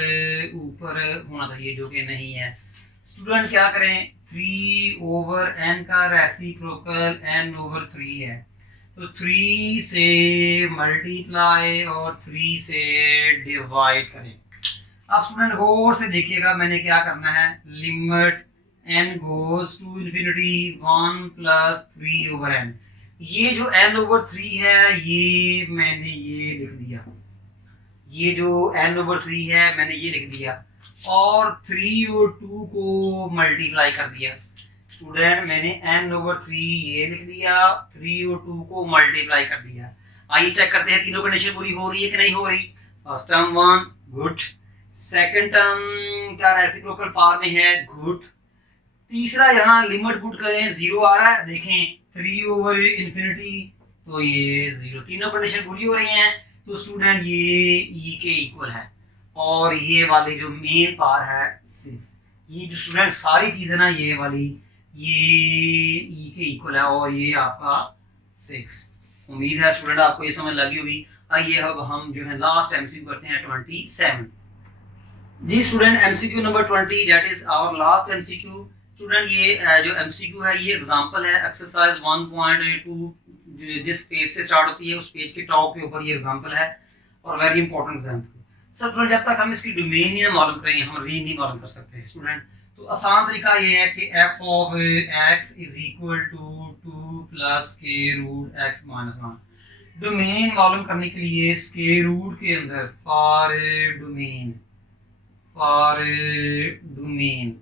ऊपर होना चाहिए, जो कि नहीं है। स्टूडेंट क्या करें, 3 over n का रेसिप्रोकल n over 3 है, तो 3 से मल्टीप्लाई और 3 से डिवाइड करें। अब स्टूडेंट गौर से देखिएगा मैंने क्या करना है, limit n goes to infinity 1 plus 3 over n। ये जो n over 3 है ये मैंने ये लिख दिया, ये जो n/3 है मैंने ये लिख दिया और 3 और 2 को मल्टीप्लाई कर दिया। स्टूडेंट मैंने n/3 ये लिख दिया, 3 और 2 को मल्टीप्लाई कर दिया। आइए चेक करते हैं तीनों कंडीशन पूरी हो रही है कि नहीं हो रही। First term 1 good, second term का रेसिप्रोकल पावर में है गुड, तीसरा यहाँ लिमिट पुट करें 0 आ रहा है, देखें 3/∞, तो ये 0, तीनों कंडीशन पूरी हो रही हैं। तो स्टूडेंट ये ई के इक्वल है और ये वाली जो मेन पावर है 6। ये जो स्टूडेंट सारी चीजें ना ये वाली ये ई के इक्वल है और ये आपका 6। उम्मीद है स्टूडेंट आपको ये समझ लगी होगी। आइए अब हम जो है लास्ट एमसीक्यू करते हैं 27। जी student MCQ number 20 that is our last MCQ. Student ये जो एमसीक्यू है ये एग्जांपल है एक्सरसाइज 1.2 जिस पेज से स्टार्ट होती है उस पेज के टॉप के ऊपर ये एग्जांपल है और वेरी इंपॉर्टेंट एग्जांपल। सब स्टूडेंट जब तक हम इसकी डोमेन नहीं मालूम करेंगे हम रेंज नहीं मालूम कर सकते स्टूडेंट। तो आसान तरीका ये है कि f of x is equal to 2 plus k√x minus 1। Domain मालूम करने के लिए स्क्वायर रूट के अंदर फॉर डोमेन,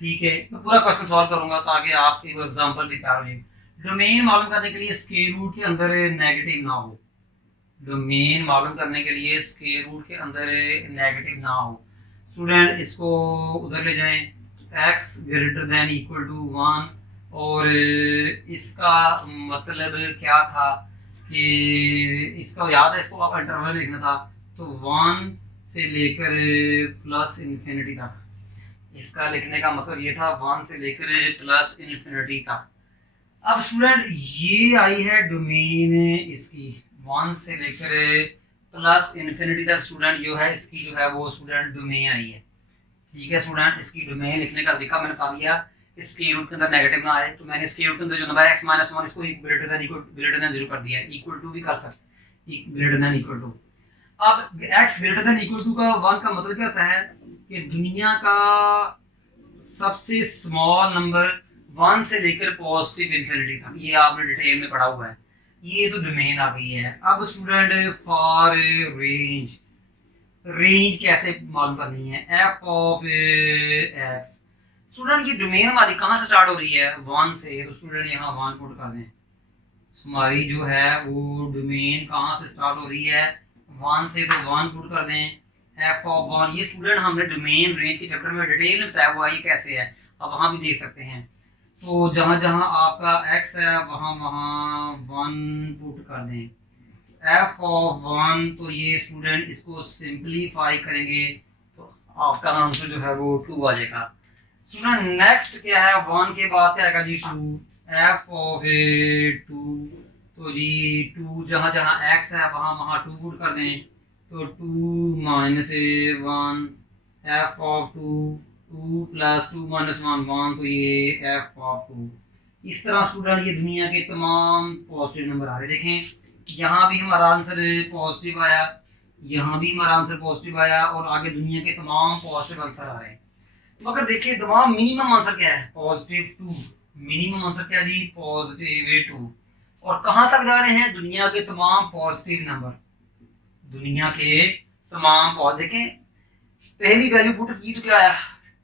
ठीक है, मैं पूरा क्वेश्चन सॉल्व करूंगा ताकि आपके वो एग्जांपल भी तैयार हो जाए। डोमेन मालूम करने के लिए स्क्वायर रूट के अंदर नेगेटिव ना हो, डोमेन मालूम करने के लिए स्क्वायर रूट के अंदर नेगेटिव ना हो। स्टूडेंट इसको उधर ले जाएं, x greater than equal to 1 और इसका मतलब क्या था कि इसका याद है, इसको आप इंटरवल में लिखना था, तो 1 से लेकर प्लस इन्फिनिटी तक। इसका लिखने का मतलब ये था 1 से लेकर प्लस इन्फिनिटी तक। अब स्टूडेंट ये आई है डोमेन इसकी 1 से लेकर प्लस इन्फिनिटी तक स्टूडेंट जो है इसकी जो है वो स्टूडेंट डोमेन आई है, ठीक है स्टूडेंट। इसकी डोमेन लिखने का तरीका मैंने बता दिया, स्क्वायर रूट के अंदर नेगेटिव ना आए, तो मैंने स्क्वायर रूट के अंदर जो नंबर x माइनस 1 इसको ग्रेटर देन 0 कर दिया है, इक्वल टू भी कर सकते, ग्रेटर देन इक्वल टू। अब x greater than equal to का 1 का मतलब क्या होता है कि दुनिया का सबसे स्मॉल नंबर 1 से लेकर पॉजिटिव इन्फिनिटी तक, ये आपने डिटेल में पढ़ा हुआ है, ये तो डोमेन आ गई है। अब स्टूडेंट फॉर रेंज, रेंज कैसे मालूम करनी है, f ऑफ x। स्टूडेंट ये डोमेन हमारी कहाँ से स्टार्ट हो रही है 1 से, तो स्टूडेंट यहाँ 1 पुट कर दें। हमारी जो है वो डोमेन कहाँ से स्टार्ट हो रही है 1 से, तो 1 पुट कर दें। f ऑफ 1 ये स्टूडेंट हमने डोमेन रेंज के चैप्टर में डिटेल में बताया हुआ है ये कैसे है, आप वहाँ भी देख सकते हैं। तो जहाँ जहाँ आपका x है वहाँ वहाँ 1 पुट कर दें। f ऑफ 1 तो ये स्टूडेंट इसको सिंपलीफाई करेंगे तो आपका आंसर जो है वो 2 आ जाएगा। स्टूडेंट नेक्स्ट क्या है 1 के बाद क्या आएगा जी 2, f ऑफ 2, तो जी 2 जहाँ जहाँ x है वहाँ वहाँ 2 पुट कर दें, तो 2 minus 1 f of 2 plus 2 minus 1 तो ये f ऑफ 2। इस तरह स्टूडेंट ये दुनिया के तमाम पॉजिटिव नंबर आ रहे, देखें यहाँ भी हमारा आंसर पॉजिटिव आया, यहाँ भी हमारा आंसर पॉजिटिव आया और आगे दुनिया के तमाम पॉजिटिव आंसर आ रहे हैं। तो अगर देखिए तमाम मिनिमम आंसर क्या है पॉजिटिव 2, मिनिमम आंसर क्या जी पॉजिटिव 2, और कहाँ तक जा रहे हैं दुनिया के तमाम पॉजिटिव नंबर, दुनिया के तमाम देखें पहली वैल्यू पुट की तो क्या आया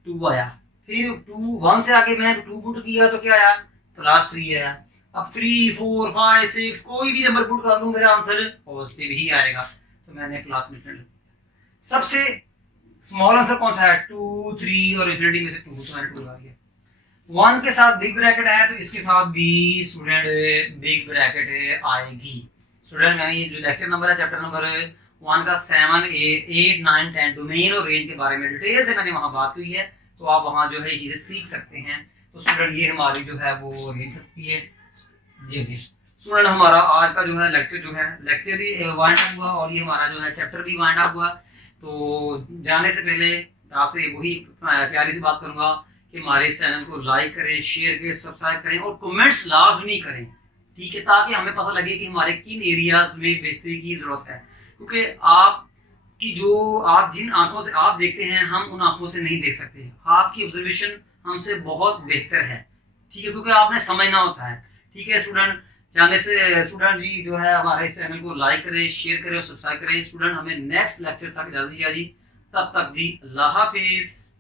2 आया, फिर 1 से आगे मैंने 2 पुट किया तो क्या आया प्लस 3 आया। अब 3 4 5 6 कोई भी नंबर पुट कर लूं मेरा आंसर पॉजिटिव ही आएगा, तो मैंने प्लस में लिख। सबसे स्मॉल आंसर कौन सा है 2 3 और इन्फिनिटी में से 2, तो मैंने 2 लगा दिया। 1 के साथ बिग ब्रैकेट है तो इसके साथ भी स्टूडेंट बिग ब्रैकेट आएगी। स्टूडेंट मैंने ये जो लेक्चर नंबर है चैप्टर नंबर 1 का 7 8 9 10 डोमेन और रेंज के बारे में डिटेल से मैंने वहाँ बात की है, तो आप वहाँ जो है ये चीज़ें सीख सकते हैं। तो स्टूडेंट ये हमारी जो है वो रेंज सकती है। ये स्टूडेंट हमारा आज का जो है लेक्चर भी वाइंड अप हुआ और ये हमारा जो है चैप्टर भी वाइंड अप हुआ। तो जाने से पहले आपसे वही प्यारी सी बात करूंगा कि हमारे इस चैनल को लाइक करें, शेयर करें, सब्सक्राइब करें और कमेंट्स लाजमी करें, ठीक है, ताकि हमें पता लगे कि हमारे किन एरियाज में बेहतरी की जरूरत है। क्योंकि आपकी जो आप जिन आंखों से आप देखते हैं हम उन आंखों से नहीं देख सकते, आपकी ऑब्जर्वेशन हमसे बहुत बेहतर है, ठीक है, क्योंकि आपने समझना होता है, ठीक है स्टूडेंट। जाने से स्टूडेंट जी जो है हमारे इस चैनल को लाइक करें, शेयर करें और सब्सक्राइब करें। स्टूडेंट हमें नेक्स्ट लेक्चर तक इजाजत दीजिए जी, तब तक जी अल्लाह हाफिज़।